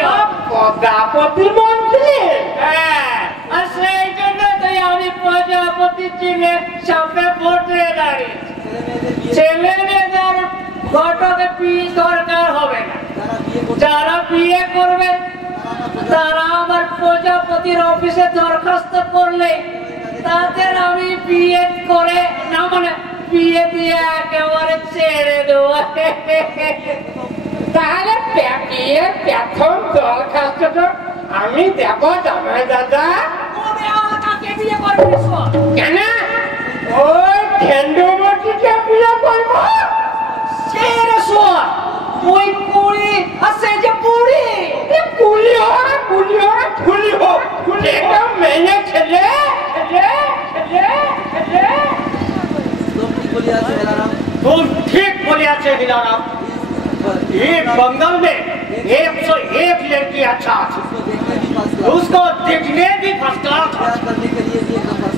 প্রজাপতি মন্ত্রী হ্যাঁ আর সেই জন্য তো আমি প্রজাপতি চিনে সামনে ভোটে দাঁড়িয়ে ছেলে মেয়েদের ঘটকে বিয়ে দরকার হবে না যারা বিয়ে করবে তারা আমার প্রজাপতির অফিসে দরখাস্ত করলে তাদের আমি বিয়ে করে না মানে বিয়ে দিয়ে একেবারে ছেড়ে দেবো তাহলে বিয়ের প্রথম দরখাস্তটা আমি দেবো জামাই দাদা বিয়ে করবি কেন ওই ঠেন্ডুমতিকে বিয়ে করবো ছেড়ে শোয়া ওই কুড়ি আছে যে বুড়ি কুলি হয় ফুলি হোক এটা মেনে ছেলে तुम ठीक बोलिया छे दिलाराम ये बंगाल में 101 लड़की अच्छा उसको देखने भी फर्स्ट क्लास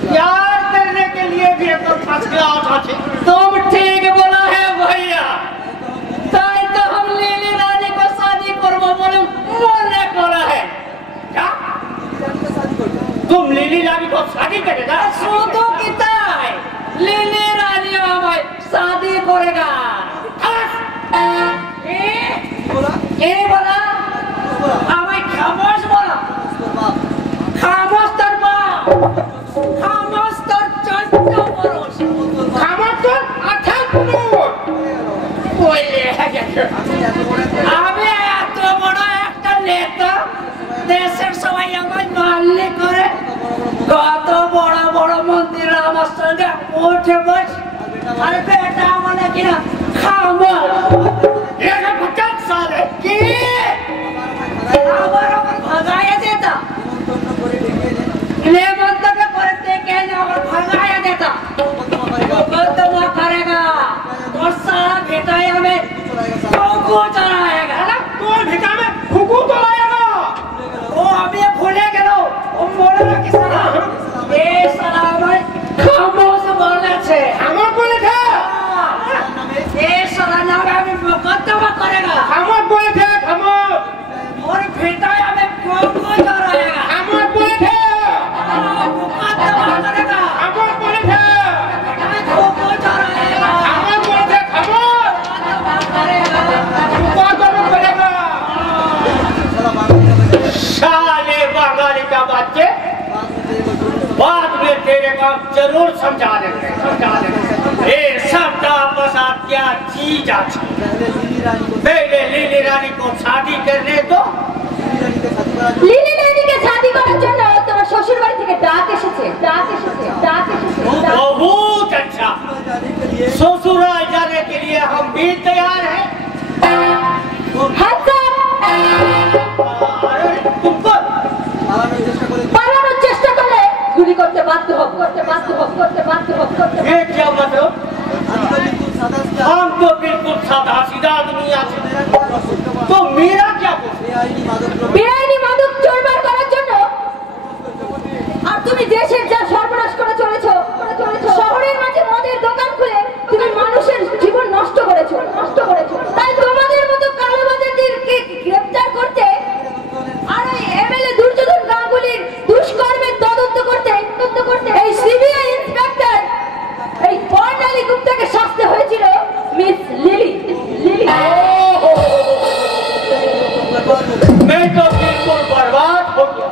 प्यार करने के लिए भी एकदम फर्स्ट क्लास अच्छे तुम ठीक बोला है भैया ताई तो हम लीली रानी को शादी करबो बोले मने करा है क्या तुम लीली रानी को शादी करेगा सुनो की ताई लीली रानी हमारे शादी करेगा ये बोला हमें खामोश बोला खामोश तर बाप खामोश तर चंद्र पुरुष खामोश तर अठन्नू बोले हमें तो बड़ा एक नेता देशर सवाई हमें मारने करे कत बड़ा बड़ा मंदिर আমার সঙ্গে উঠে বস আর বেটা মানে কি না খামোশ ये भटक साले की আমার ভাগায়া দেতা ले मंत्र করে দেখে না আমার ভাগায়া দেতা मुकदमा करेगा और सारा बेटाई हमें फूकू चलाएगा है ना कौन बेटा में फूकू चलाएगा वो हमें भूले गेलो वो मोड़े ना किसना ए साला भाई खामोश बोले छे हमर बोले थे ए साला ना हमें मुकदमा करेगा हमर बोले थे हमर और बेटाई हमें फूकू चलाएगा हमर बोले थे मुकदमा करेगा हमर बोले थे साले बंगाली का बच्चे बाद में तेरे को जरूर समझा देंगे ये सब का प्रसाद क्या चीज আছে पहले लीली रानी को शादी करने दो লিলি রানীকে শাদি করার জন্য তোমার শ্বশুর বাড়ি থেকে ডাক এসেছে बहुत अच्छा ससुराल जाने के लिए हम भी तैयार हैं পালানোর চেষ্টা করলে গুলি করতে বাধ্য হব ये क्या मतलब हम तो बिल्कुल सादा सीधा आदमी आते तो मेरा क्या বেআইনি মাদক চোরবার করার জন্য আর তুমি দেশের যা সর্বনাশ করে চলেছো শহরের মাঝে মদের দোকান খুলে তুমি মানুষের জীবন নষ্ট করেছো তাই তোমাদের মতো কালোবাজারদেরকে গ্রেফতার করতে আর এই এমএলএ দুর্যোধন গাঙ্গুলির দুষ্কর্মের তদন্ত করতে এই সিবিআই ইন্সপেক্টর এই বর্ণালী গুপ্তাকে শাস্তি হয়েছিল মিস লিলি मैं तो बिल्कुल बर्बाद हो गया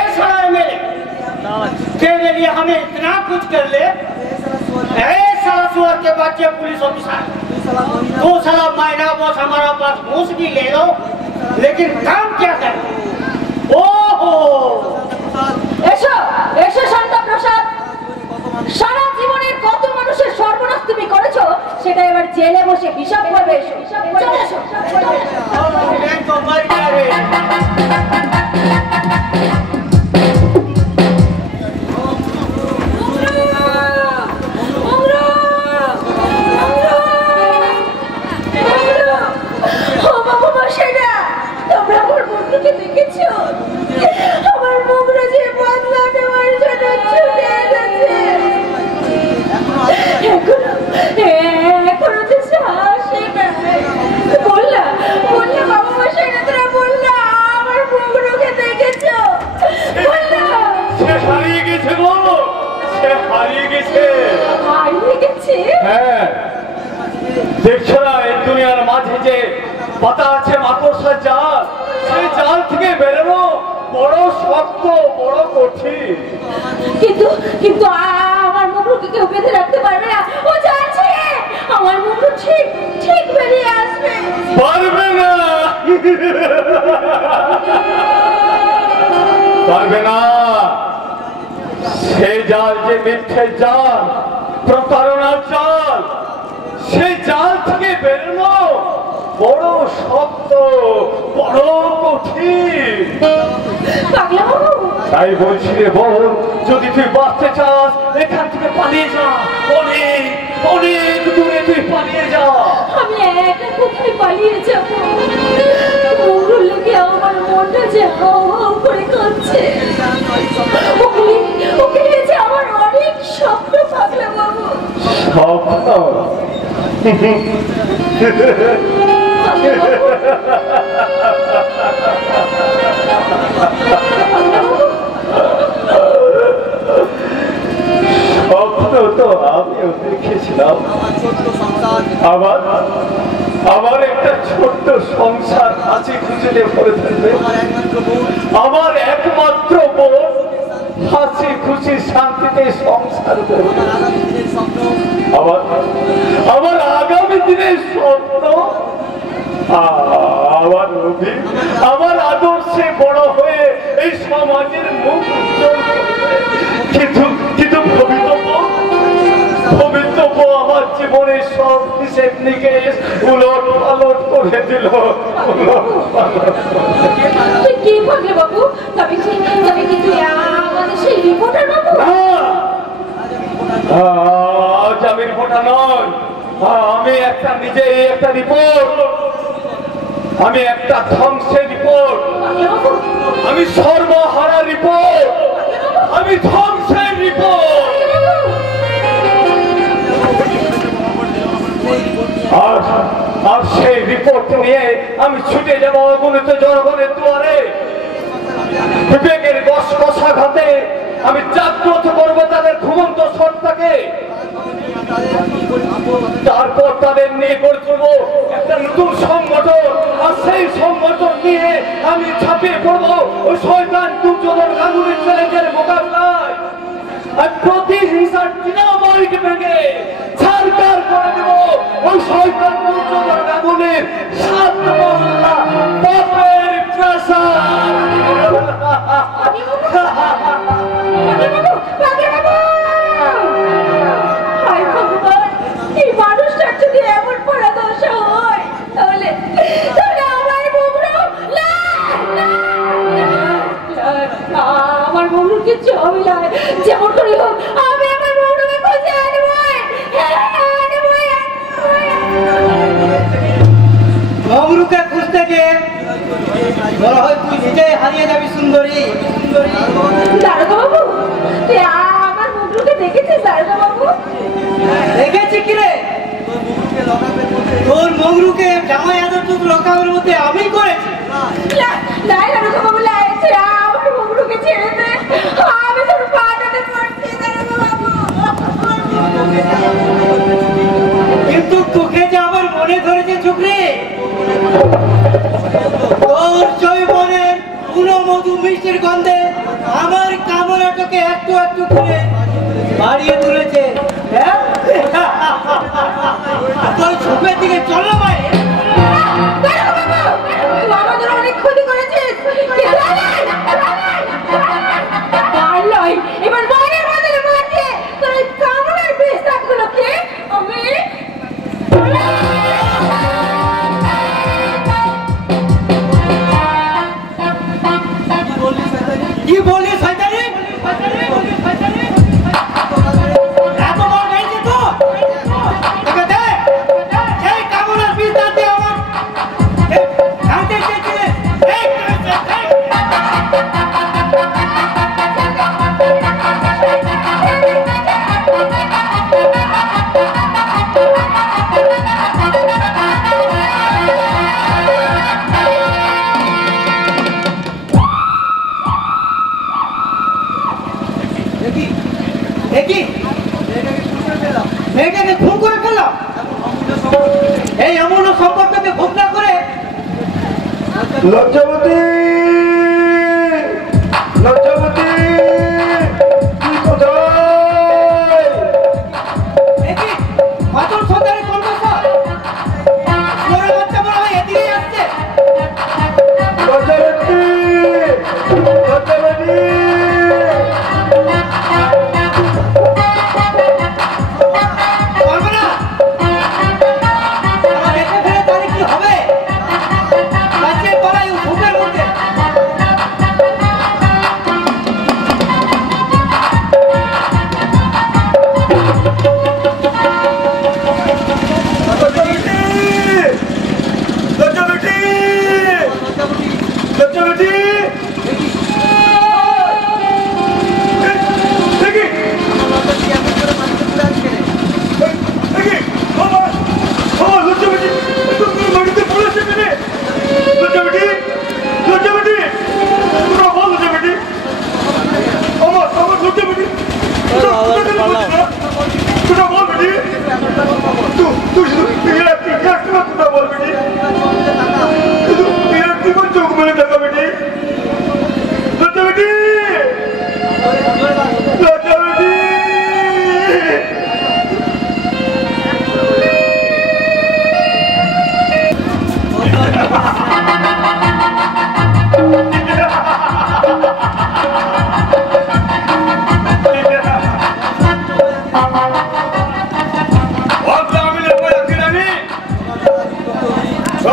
ऐसा एमएलए तेरे लिए हमें इतना कुछ कर ले ऐसा सुअर के बच्चे पुलिस ऑफिसर दो साला महीना बस हमारा पास घूस भी ले लो लेकिन काम क्या कर ओहो এসো শান্তা প্রসাদ সারা জীবনের কত মানুষের সর্বনাশ তুমি করেছো সেটা এবার জেলে বসে হিসাব করবে। চলে এসো। দেখছো না এই দুনিয়ার মাঝে যে পাতা আছে মাকড়সার জাল, সেই জাল থেকে বেরোনো বড় শক্ত, বড় কঠিন। কিন্তু কিন্তু আমার মুখকে কেউ বেঁধে রাখতে পারবে না। ও যাচ্ছে, আমার মুখ ঠিক ঠিক বেরিয়ে আসবে। পারবে না, পারবে না। সেই জাল যে মিথ্যে জাল, প্রতারণার জাল, সেই জাল থেকে বেরোনো বড় শক্ত, বড় কঠিন। তাই বলছি রে বোন, যদি তুই বাঁচতে চাস এখান থেকে পালিয়ে যা, অনেক অনেক দূরে তুই পালিয়ে যা। আমি একা কোথায় পালিয়ে যাব? মঙ্গল লেগে আমার মনটা যে হাও হাও করে কাঁদছে। ওকে নিয়েছে আমার অনেক স্বপ্ন। পাগলা বাবু, স্বপ্ন? স্বপ্ন তো আমিও দেখেছিলাম। আমার একটা ছোট্ট সংসার আছে খুঁজে ভরে থাকবে, আমার একমাত্র বোন হাসি খুশি শান্তিতে সংসার করবে। আমার আগামী দিনের স্বপ্ন, আমার আদর্শে বড় হয়ে এই সমাজের মুখ উজ্জ্বল করবে। কিন্তু ভবিতব্য আমার জীবনের সব হিসেব নিকেশ উলট পালট করে দিল। কি পাগলা বাবু? তবে কি তুই আমাদের সেই রিপোর্টার বাবু? আজ আমি রিপোর্টার নয়, আমি নিজেই একটা রিপোর্ট। আমি একটা ধ্বংসের রিপোর্ট, আমি সর্বহারা রিপোর্ট, আমি ধ্বংসের রিপোর্ট। আর সেই রিপোর্ট নিয়ে আমি ছুটে যাবো অগণিত জনগণের দুয়ারে। বিবেকের কষাঘাতে আমি জাগ্রত করবো তাদের ঘুমন্ত সত্তাকে। তারপর তাদের নিয়ে গড়ে তুলবো একটা নতুন সংগঠন, আর সেই সংগঠন নিয়ে আমি ছাপিয়ে পড়বো ওই শয়তান দুর্যোধন গাঙ্গুলির চ্যালেঞ্জের মোকাবিলায়। আর প্রতিহিংসার তৃণমূলকে ভেঙে ছাড়কার করে দেব ওই শয়তান দুর্যোধন গাঙ্গুলির 7 মহল্লা পাপের প্রাসাদ। এই মানুষটার যদি এমন পরাদশা হয়, তাহলে আমার বউর কিছু হবে না। যেমন করে হোক আমি আমার বউকে খুঁজে আনবই। মমরুকে খুঁজতে গিয়ে বলা হয় তুই নিজেই হারিয়ে যাবি সুন্দরী। দারোগা বাবু, তুই আমার বউকে দেখেছিস? দারোগা বাবু, দেখেছি কিরে? তোর মমরুকে জামাই আদর তো লকাবের মধ্যে আমি করেছি। দারোগা বাবু, তুই আমার বউকে ছেড়ে দে, আমি তোর পাটাতে পড়ছি। দারোগা বাবু, কিন্তু তোকে যে আমার মনে ধরেছে চুকরি, তোর জৈবনের পুরো মধু মিষ্টির গন্ধে আমার কামনাটাকে একটু একটু করে বাড়িয়ে তুলেছে। তোর ঝোপের দিকে চলো ভাই। আমাদের অনেক ক্ষতি করেছিস। এবার বাইরের বদলে মারছে তোর কামনার বিস্তারগুলোকে আমি লজ্জাবতী লজ্জাবতী তুই কোথায়? দেখি মাতর সন্তানের কর্মচার তোর বাচ্চা বড় হয় এদিকেই আসছে। লজ্জাবতী লজ্জাবতী পারবে না আমার দেখে ফেলে তাহলে কি হবে? গাছের তলায় ও ঝোপের মধ্যে লজ্জাবতী লজ্জাবতী দেখি দেখি আমার আমার লজ্জাবতী তুমি বাড়িতে পড়েছে কেন? লজ্জাবতী লজ্জাবতী তোরা বল লজ্জাবতী আমার আমার লজ্জাবতী তোরা বল বেটি তুই তোরা বল বেটি তুই চোখ মেলে দেখা বেটি লজ্জাবতী লজ্জাবতী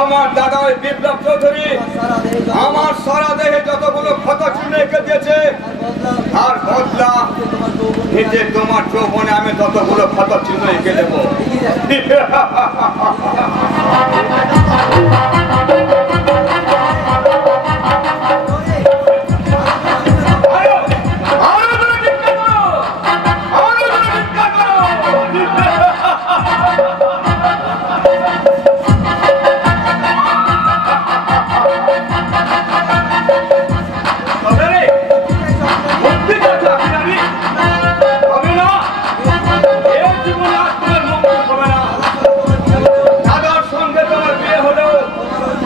আমার দাদা ওই বিপ্লব চৌধুরী আমার সারা দেহে যতগুলো ক্ষত চিহ্ন এঁকে দিয়েছে আর বদলা নিজে তোমার যৌবনে আমি ততগুলো ক্ষত চিহ্ন এঁকে দেবো।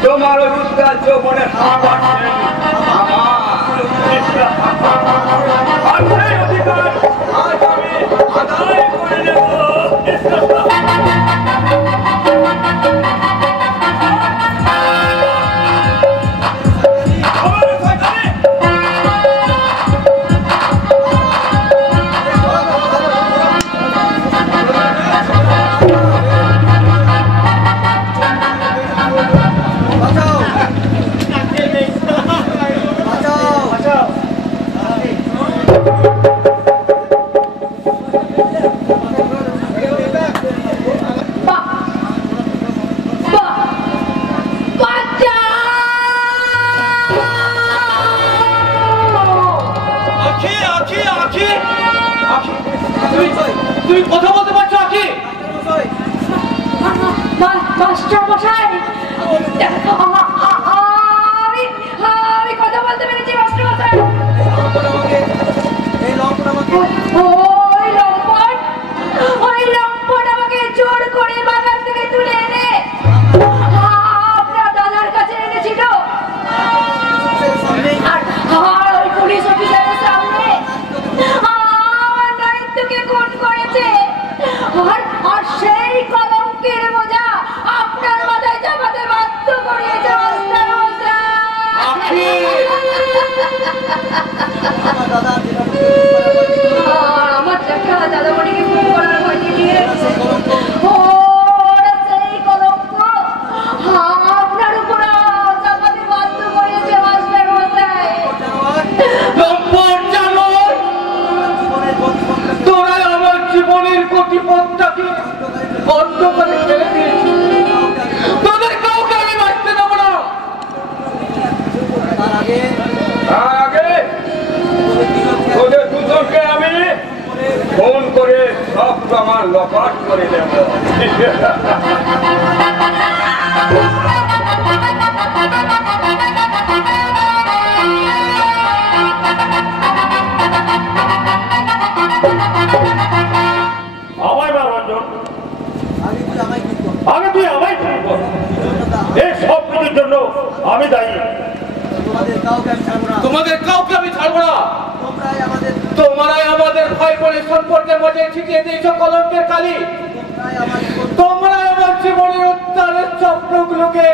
তোমার উদ্দার যৌবনের হাওয়া আমার অধিকার আজ আমি আদায় করে নেব। তুমি কথা বলতে পারছো আখি? মাস্টার মশাই আমি কথা বলতে পেরেছি মাস্টার মশাই। ওই লম্পট আমাকে জোর করে বাগান থেকে তুলে এনে আপনার দাদার কাছে এনেছিল আর ওই পুলিশ অফিসারের সামনে আমার দায়িত্বকে খুন করেছে আর সেই কলঙ্কের বোঝা আপনার মাথায় চাপাতে বাধ্য করিয়েছে মাস্টার আমার দেখা দাদামণিকে খুন করার ভয় নিয়ে ওরা সেই কলঙ্ক আপনার উপর চাপাতে বাধ্য করিয়েছে মাস্টার মশাই। তোরা আমার জীবনের গতিপথটাকে অন্ধকারে ফেলে দিয়েছিস। তোদের কাউকে আমি বাঁচতে দেবো না। তার আগে তোদের দুজনকে আমি ফোন করে সব আমার লপাট করে দেব। আমায় বা রঞ্জন আগে তুই আমায় এই সব কিছুর জন্য জন্য আমি দায়ী। তোমাদের কাউকে আমি ছাড়বো না। তোমরাই আমাদের ভাই বোনের সম্পর্কের মধ্যে ছিটিয়ে দিয়েছো কলঙ্কের কালি। তোমরাই আমার জীবনের উত্তারের স্বপ্নগুলোকে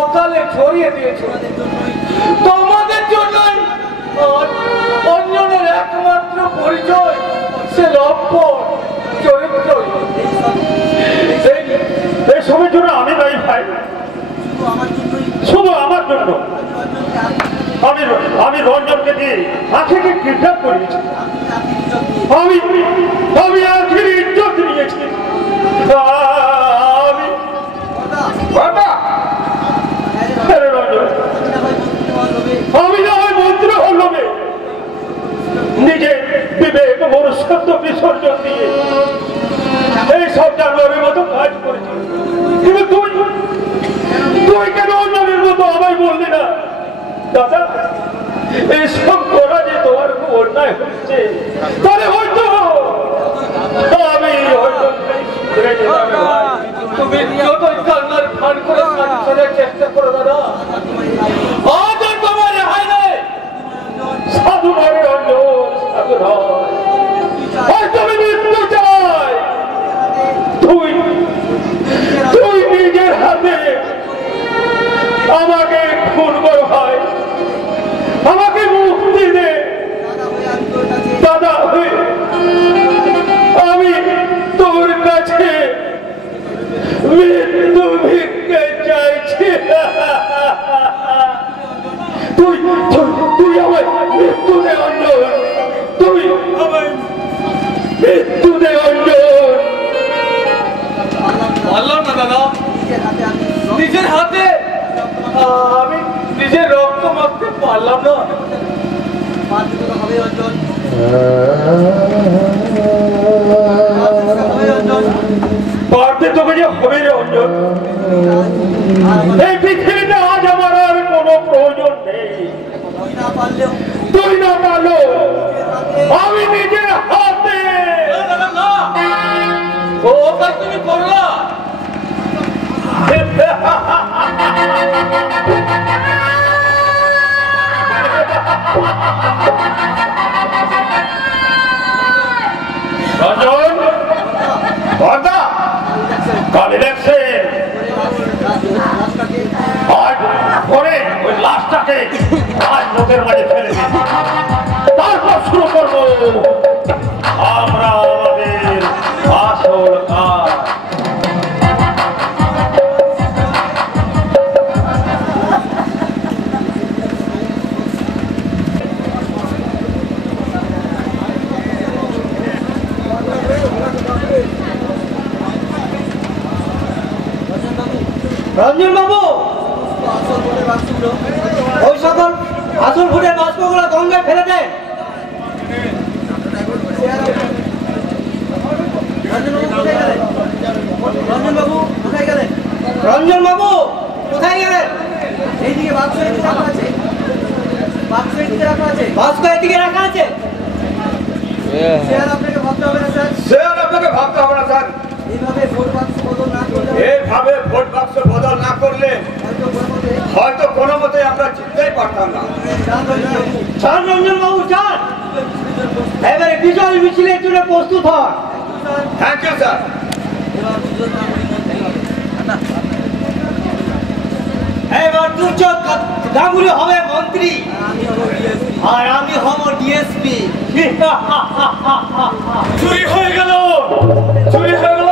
অকালে ছড়িয়ে দিয়েছো। তোমাদের জন্যই অন্যদের একমাত্র পরিচয় সে লম্পট চরিত্র। এসবের জন্য আমি দায়ী ভাই, শুধু আমার জন্য। আমি রঞ্জনকে দিয়ে আখিকে কিডন্যাপ করেছি। আমি আখির ইজ্জত নিয়েছি। আমি না হয় মন্ত্র হলবে নিজের বিবেক মনুষ্যত্ব বিসর্জন দিয়ে এই সব জানোয়ারের মতো কাজ করেছি। কিন্তু তুই কেন অন্যদের মতো আমায় বললি না? দাদা, এইসব করা যে তোমার খুব অন্যায় হচ্ছে, তাহলে হয়তো আমি হয়তো তুমি যতই কান্নার ফান করে সাজার চেষ্টা করো দাদা, আজ তোমার রেহাই নেই। সাধু নয় রঞ্জন, সাধু নয়। হয়তো আমি মৃত্যু চাই। তুই নিজের হাতে আমাকে খুন কর ভাই, আমাকে মুক্তি দে দাদা। আমি তোর কাছে মৃত্যু ভিক্ষে চাইছি। তুই আমায় মৃত্যু দে অঞ্জন, তুই আমায় মৃত্যু দে অঞ্জন। পারলাম না দাদা, নিজের হাতে আমি নিজের রক্ত মাখতে পারলাম না। পারতে তোকে যে হবে রে অঞ্জন। এই পৃথিবীতে আজ আমার আর কোনো প্রয়োজন নেই। তুই না পারলো আমি নিজের হাতে। ও কাজ তুমি করলা। রঞ্জন, বর্দা, কালি দেখছে আজ পরে ওই লাশটাকে আজ লোকের মাঝে ফেলে দিই, তারপর শুরু করবো আমরা আমাদের আসল কাজ। রঞ্জন বাবু, ওই সকল আসল ভোটের বাষ্পগুলো গঙ্গায় ফেলে দেয়। রঞ্জন বাবু কোথায় গেলেন? রঞ্জন বাবু কোথায় গেলেন? এইদিকে বাক্স এদিকে রাখা আছে। বাক্স এদিকে রাখা আছে। বাক্স এদিকে রাখা আছে। স্যার আপনাকে ভাবতে হবে না স্যার। স্যার আপনাকে ভাবতে হবে না স্যার। এইভাবে ভোট বাক্স বদল না করলে, এইভাবে ভোট বাক্স বদল না করলে হয়তো কোনো মতে আমরা জিততেই পারতাম না। চান রঞ্জন বাবু চান। এবারে বিজয় মিছিলের জন্য প্রস্তুত হন। Thank you sir. এবার দুর্যোগ গাঙ্গুলি হবে মন্ত্রী আর আমি হব ডিএসপি। চুরি হয়ে গেল, চুরি হয়ে গেল,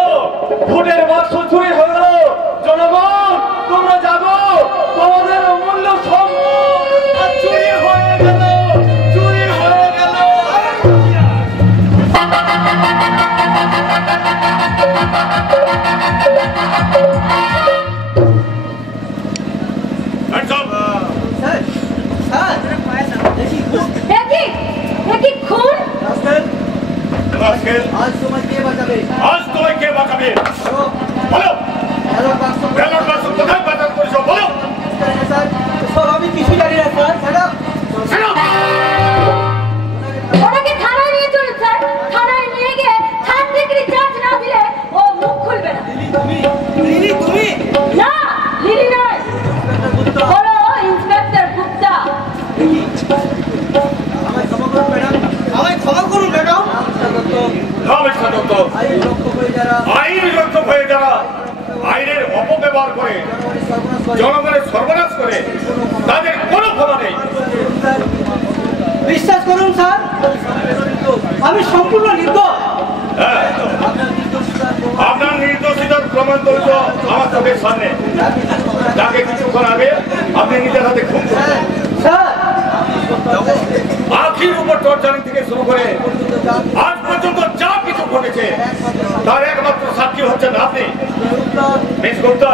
ভোটের বাক্স চুরি হয়ে গেল। জনগণ তোমরা জাগো, তোমাদের অমূল্য সম্পদ চুরি হয়ে গেল, চুরি হয়ে গেল। আজ তোমায় কে বাঁচাবে? আজ তোমায় কে বাঁচাবে? বলো, ব্যালট বাক্স ব্যালট বাক্স কোথায় বাঁচান করেছো বলো। স্যার, সব আমি কিছু জানি না স্যার। ওনাকে থানায় নিয়ে চলুন স্যার। থানায় নিয়ে গিয়ে থান থেকে চার্জ না দিলে ও মুখ খুলবে না। লিলি তুমি? না, লিলি নয়। সম্পূর্ণ নির্দোষ। হ্যাঁ, আপনার নির্দোষিতার প্রমাণ তৈরি আমার চোখের সামনে। যাকে কিছুক্ষণ আগে আপনি নিজের হাতে খুন করেছেন। স্যার, আখির উপর টর্চারিং থেকে শুরু করে আজ পর্যন্ত যা কিছু ঘটেছে তার একমাত্র সাক্ষী হচ্ছেন আপনি। মিস গুপ্তা,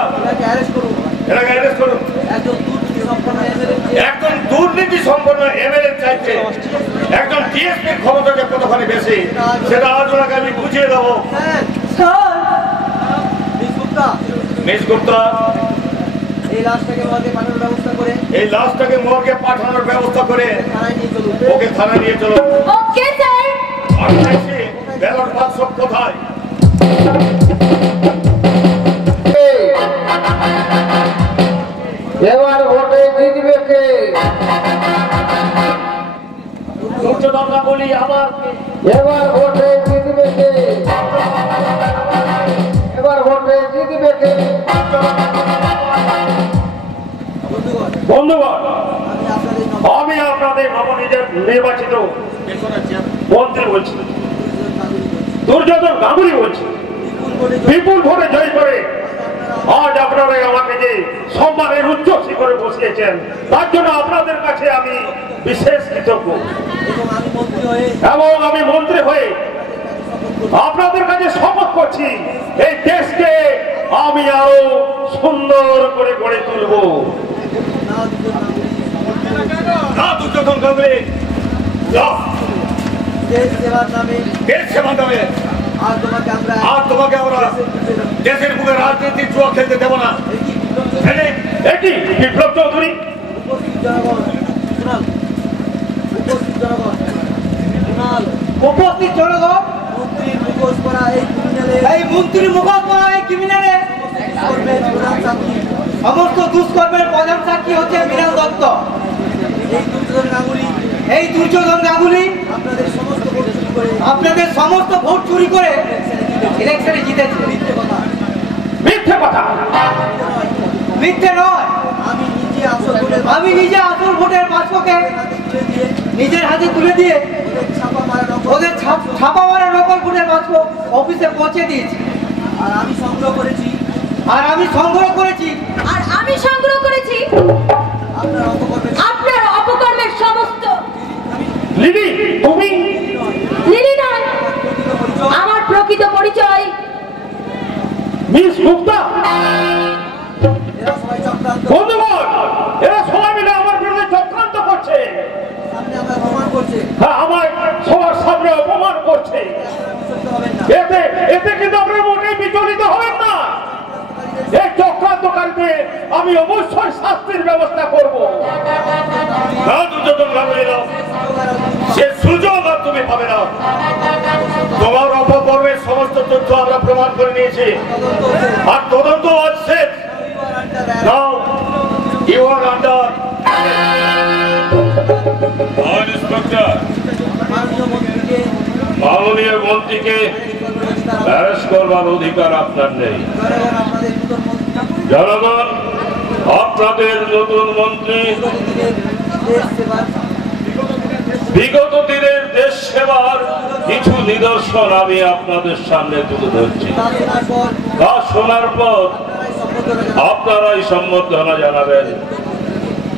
এটাকে অ্যারেস্ট করুন। একজন দুর্নীতি সম্পন্ন এমএলএ চাইছে একজন ডিএসপির ক্ষমতা যে কতখানি বেশি সেটা আজ ওনাকে আমি বুঝিয়ে দেবো। স্যার, মিস গুপ্তা, এই লাশটাকে মর্গে পাঠানোর ব্যবস্থা করে এই লাশটাকে মর্গে পাঠানোর ব্যবস্থা করে থানায় নিয়ে চলুন। ওকে থানায় নিয়ে চলো। Okay sir. আর চাইছি ব্যালট বাক্স কোথায়? এবার ভোটে জিতবে কে? দুর্যোধন গাঙ্গুলি আবার এবার ভোটে জিতবে কে? এবার ভোটে জিতবে কে? বন্ধুগণ, আমি আপনাদের আমি আপনাদের নবনির্বাচিত নির্বাচিত মন্ত্রী বলছি, দুর্যোধন গাঙ্গুলি বলছি। বিপুল ভোটে জয় করে আজ আপনারা আমাকে যে সম্মানের উচ্চ শিখরে বসিয়েছেন তার জন্য আপনাদের কাছে আমি বিশেষ কৃতজ্ঞ। এবং আমি মন্ত্রী হয়ে আপনাদের কাছে শপথ করছি এই দেশকে আমি আরো সুন্দর করে গড়ে তুলব। না দুর্যোধন গাঙ্গুলি, দেশ সেবার নামে দেশ সেবা দেবে। আর তোমাকে আমরা দেশের বুকে রাজনীতির জুয়া খেলতে দেব না। এটি বিপ্লব চৌধুরী। উপস্থিত জনগণ শুনাল, উপস্থিত জনগণ শুনাল, উপস্থিত জনগণ, মন্ত্রীর মুখোশ করা এই ক্রিমিনালে এই মন্ত্রীর মুখোশ পরা এই ক্রিমিনালে করবেন প্রধান সাক্ষী সমস্ত দুষ্কর্মের প্রধান সাক্ষী হচ্ছে মৃণাল দত্ত। এই দুর্যোধন গাঙ্গুলি এই দুর্যোধন গাঙ্গুলি আপনাদের সমস্ত ভোট চুরি করে আপনাদের সমস্ত ভোট চুরি করে ইলেকশনে জিতেছে। মিথ্যে কথা, মিথ্যে কথা। মিথ্যে নয়, আমি নিজে আসল ভোটের আমি নিজে আসল ভোটের বাক্সকে তুলে দিয়ে নিজের হাতে তুলে দিয়ে ওদের ছাপা মারা নকল ওদের ছাপা মারা নকল ভোটের বাক্স অফিসে পৌঁছে দিয়েছি। আর আমি সংগ্রহ করেছি আর আমি সংগ্রহ করেছি আর আমি সংগ্রহ করেছি আপনার অপকর্মের আপনার অপকর্মের সমস্ত। লিলি, তুমি লিলি নয়, আমার প্রকৃত পরিচয় মিস গুপ্তা। এরা সবাই চক্রান্ত বন্ধুগণ, এরা সবাই মিলে আমার বিরুদ্ধে চক্রান্ত করছে। সামনে আমরা প্রমাণ করছে, হ্যাঁ, আমার সবার সামনে অপমান করছে। বিচলিত হবেন না। এতে এতে কিন্তু আপনার মোটেই বিচলিত হবেন না। এই চক্রান্তকারীকে আমি অবশ্যই শাস্তির ব্যবস্থা করব। না দুর্যোধন গাঙ্গুলি দাও, সে সুযোগ আর তুমি পাবে না। তোমার অপকর্মের সমস্ত তথ্য আমরা প্রমাণ করে নিয়েছি আর তদন্ত আজ শেষ। Now you are under inspector. মাননীয় মন্ত্রীকে মাননীয় মন্ত্রীকে অ্যারেস্ট করবার অধিকার আপনার নেই। জনগণ আপনাদের নতুন মন্ত্রী জনগণ, আপনাদের নতুন মন্ত্রী দেশ সেবার বিগত দিনের দেশ সেবার কিছু নিদর্শন আমি আপনাদের সামনে তুলে ধরছি। শাসনার পর তা শোনার পর আপনারাই সম্বর্ধনা আপনারাই সম্বর্ধনা জানাবেন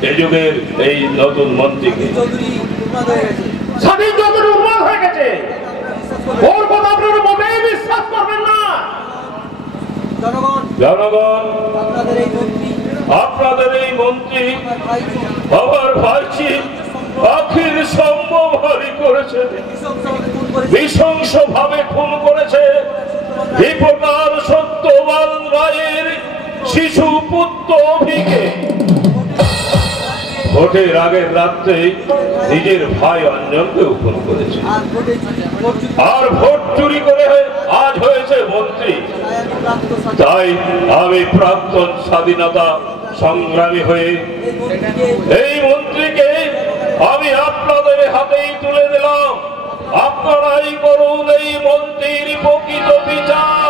এই যুগের এই নতুন মন্ত্রীকে। চৌধুরী উন্মাদ হয়ে গেছে। স্বাধীন চৌধুরী উন্মাদ হয়ে গেছে, ওর কথা আপনারা মোটেই বিশ্বাস করবেন না। জনগণ, জনগণ, আপনাদের এই মন্ত্রী আপনাদের এই মন্ত্রী আমার ভাইকে আমার ভাইছি আখির সম্ভবহারি করেছে, নৃশংসভাবে খুন করেছে। নৃশংসভাবে খুন করেছে এই প্রকার সত্যবান রায়ের শিশু পুত্র অভিকে। ভোটের আগের রাত্রে নিজের ভাই অঞ্জনকেও খুন করেছে আর ভোটে ভোট চুরি আর ভোট চুরি করে আজ হয়েছে মন্ত্রী। তাই আমি প্রাপ্ত তাই আমি প্রাক্তন স্বাধীনতা সংগ্রামী হয়ে এই মন্ত্রীকে এই মন্ত্রীকে আমি আপনাদের হাতেই তুলে দিলাম। আপনারাই করুন এই মন্ত্রীর প্রকৃত বিচার।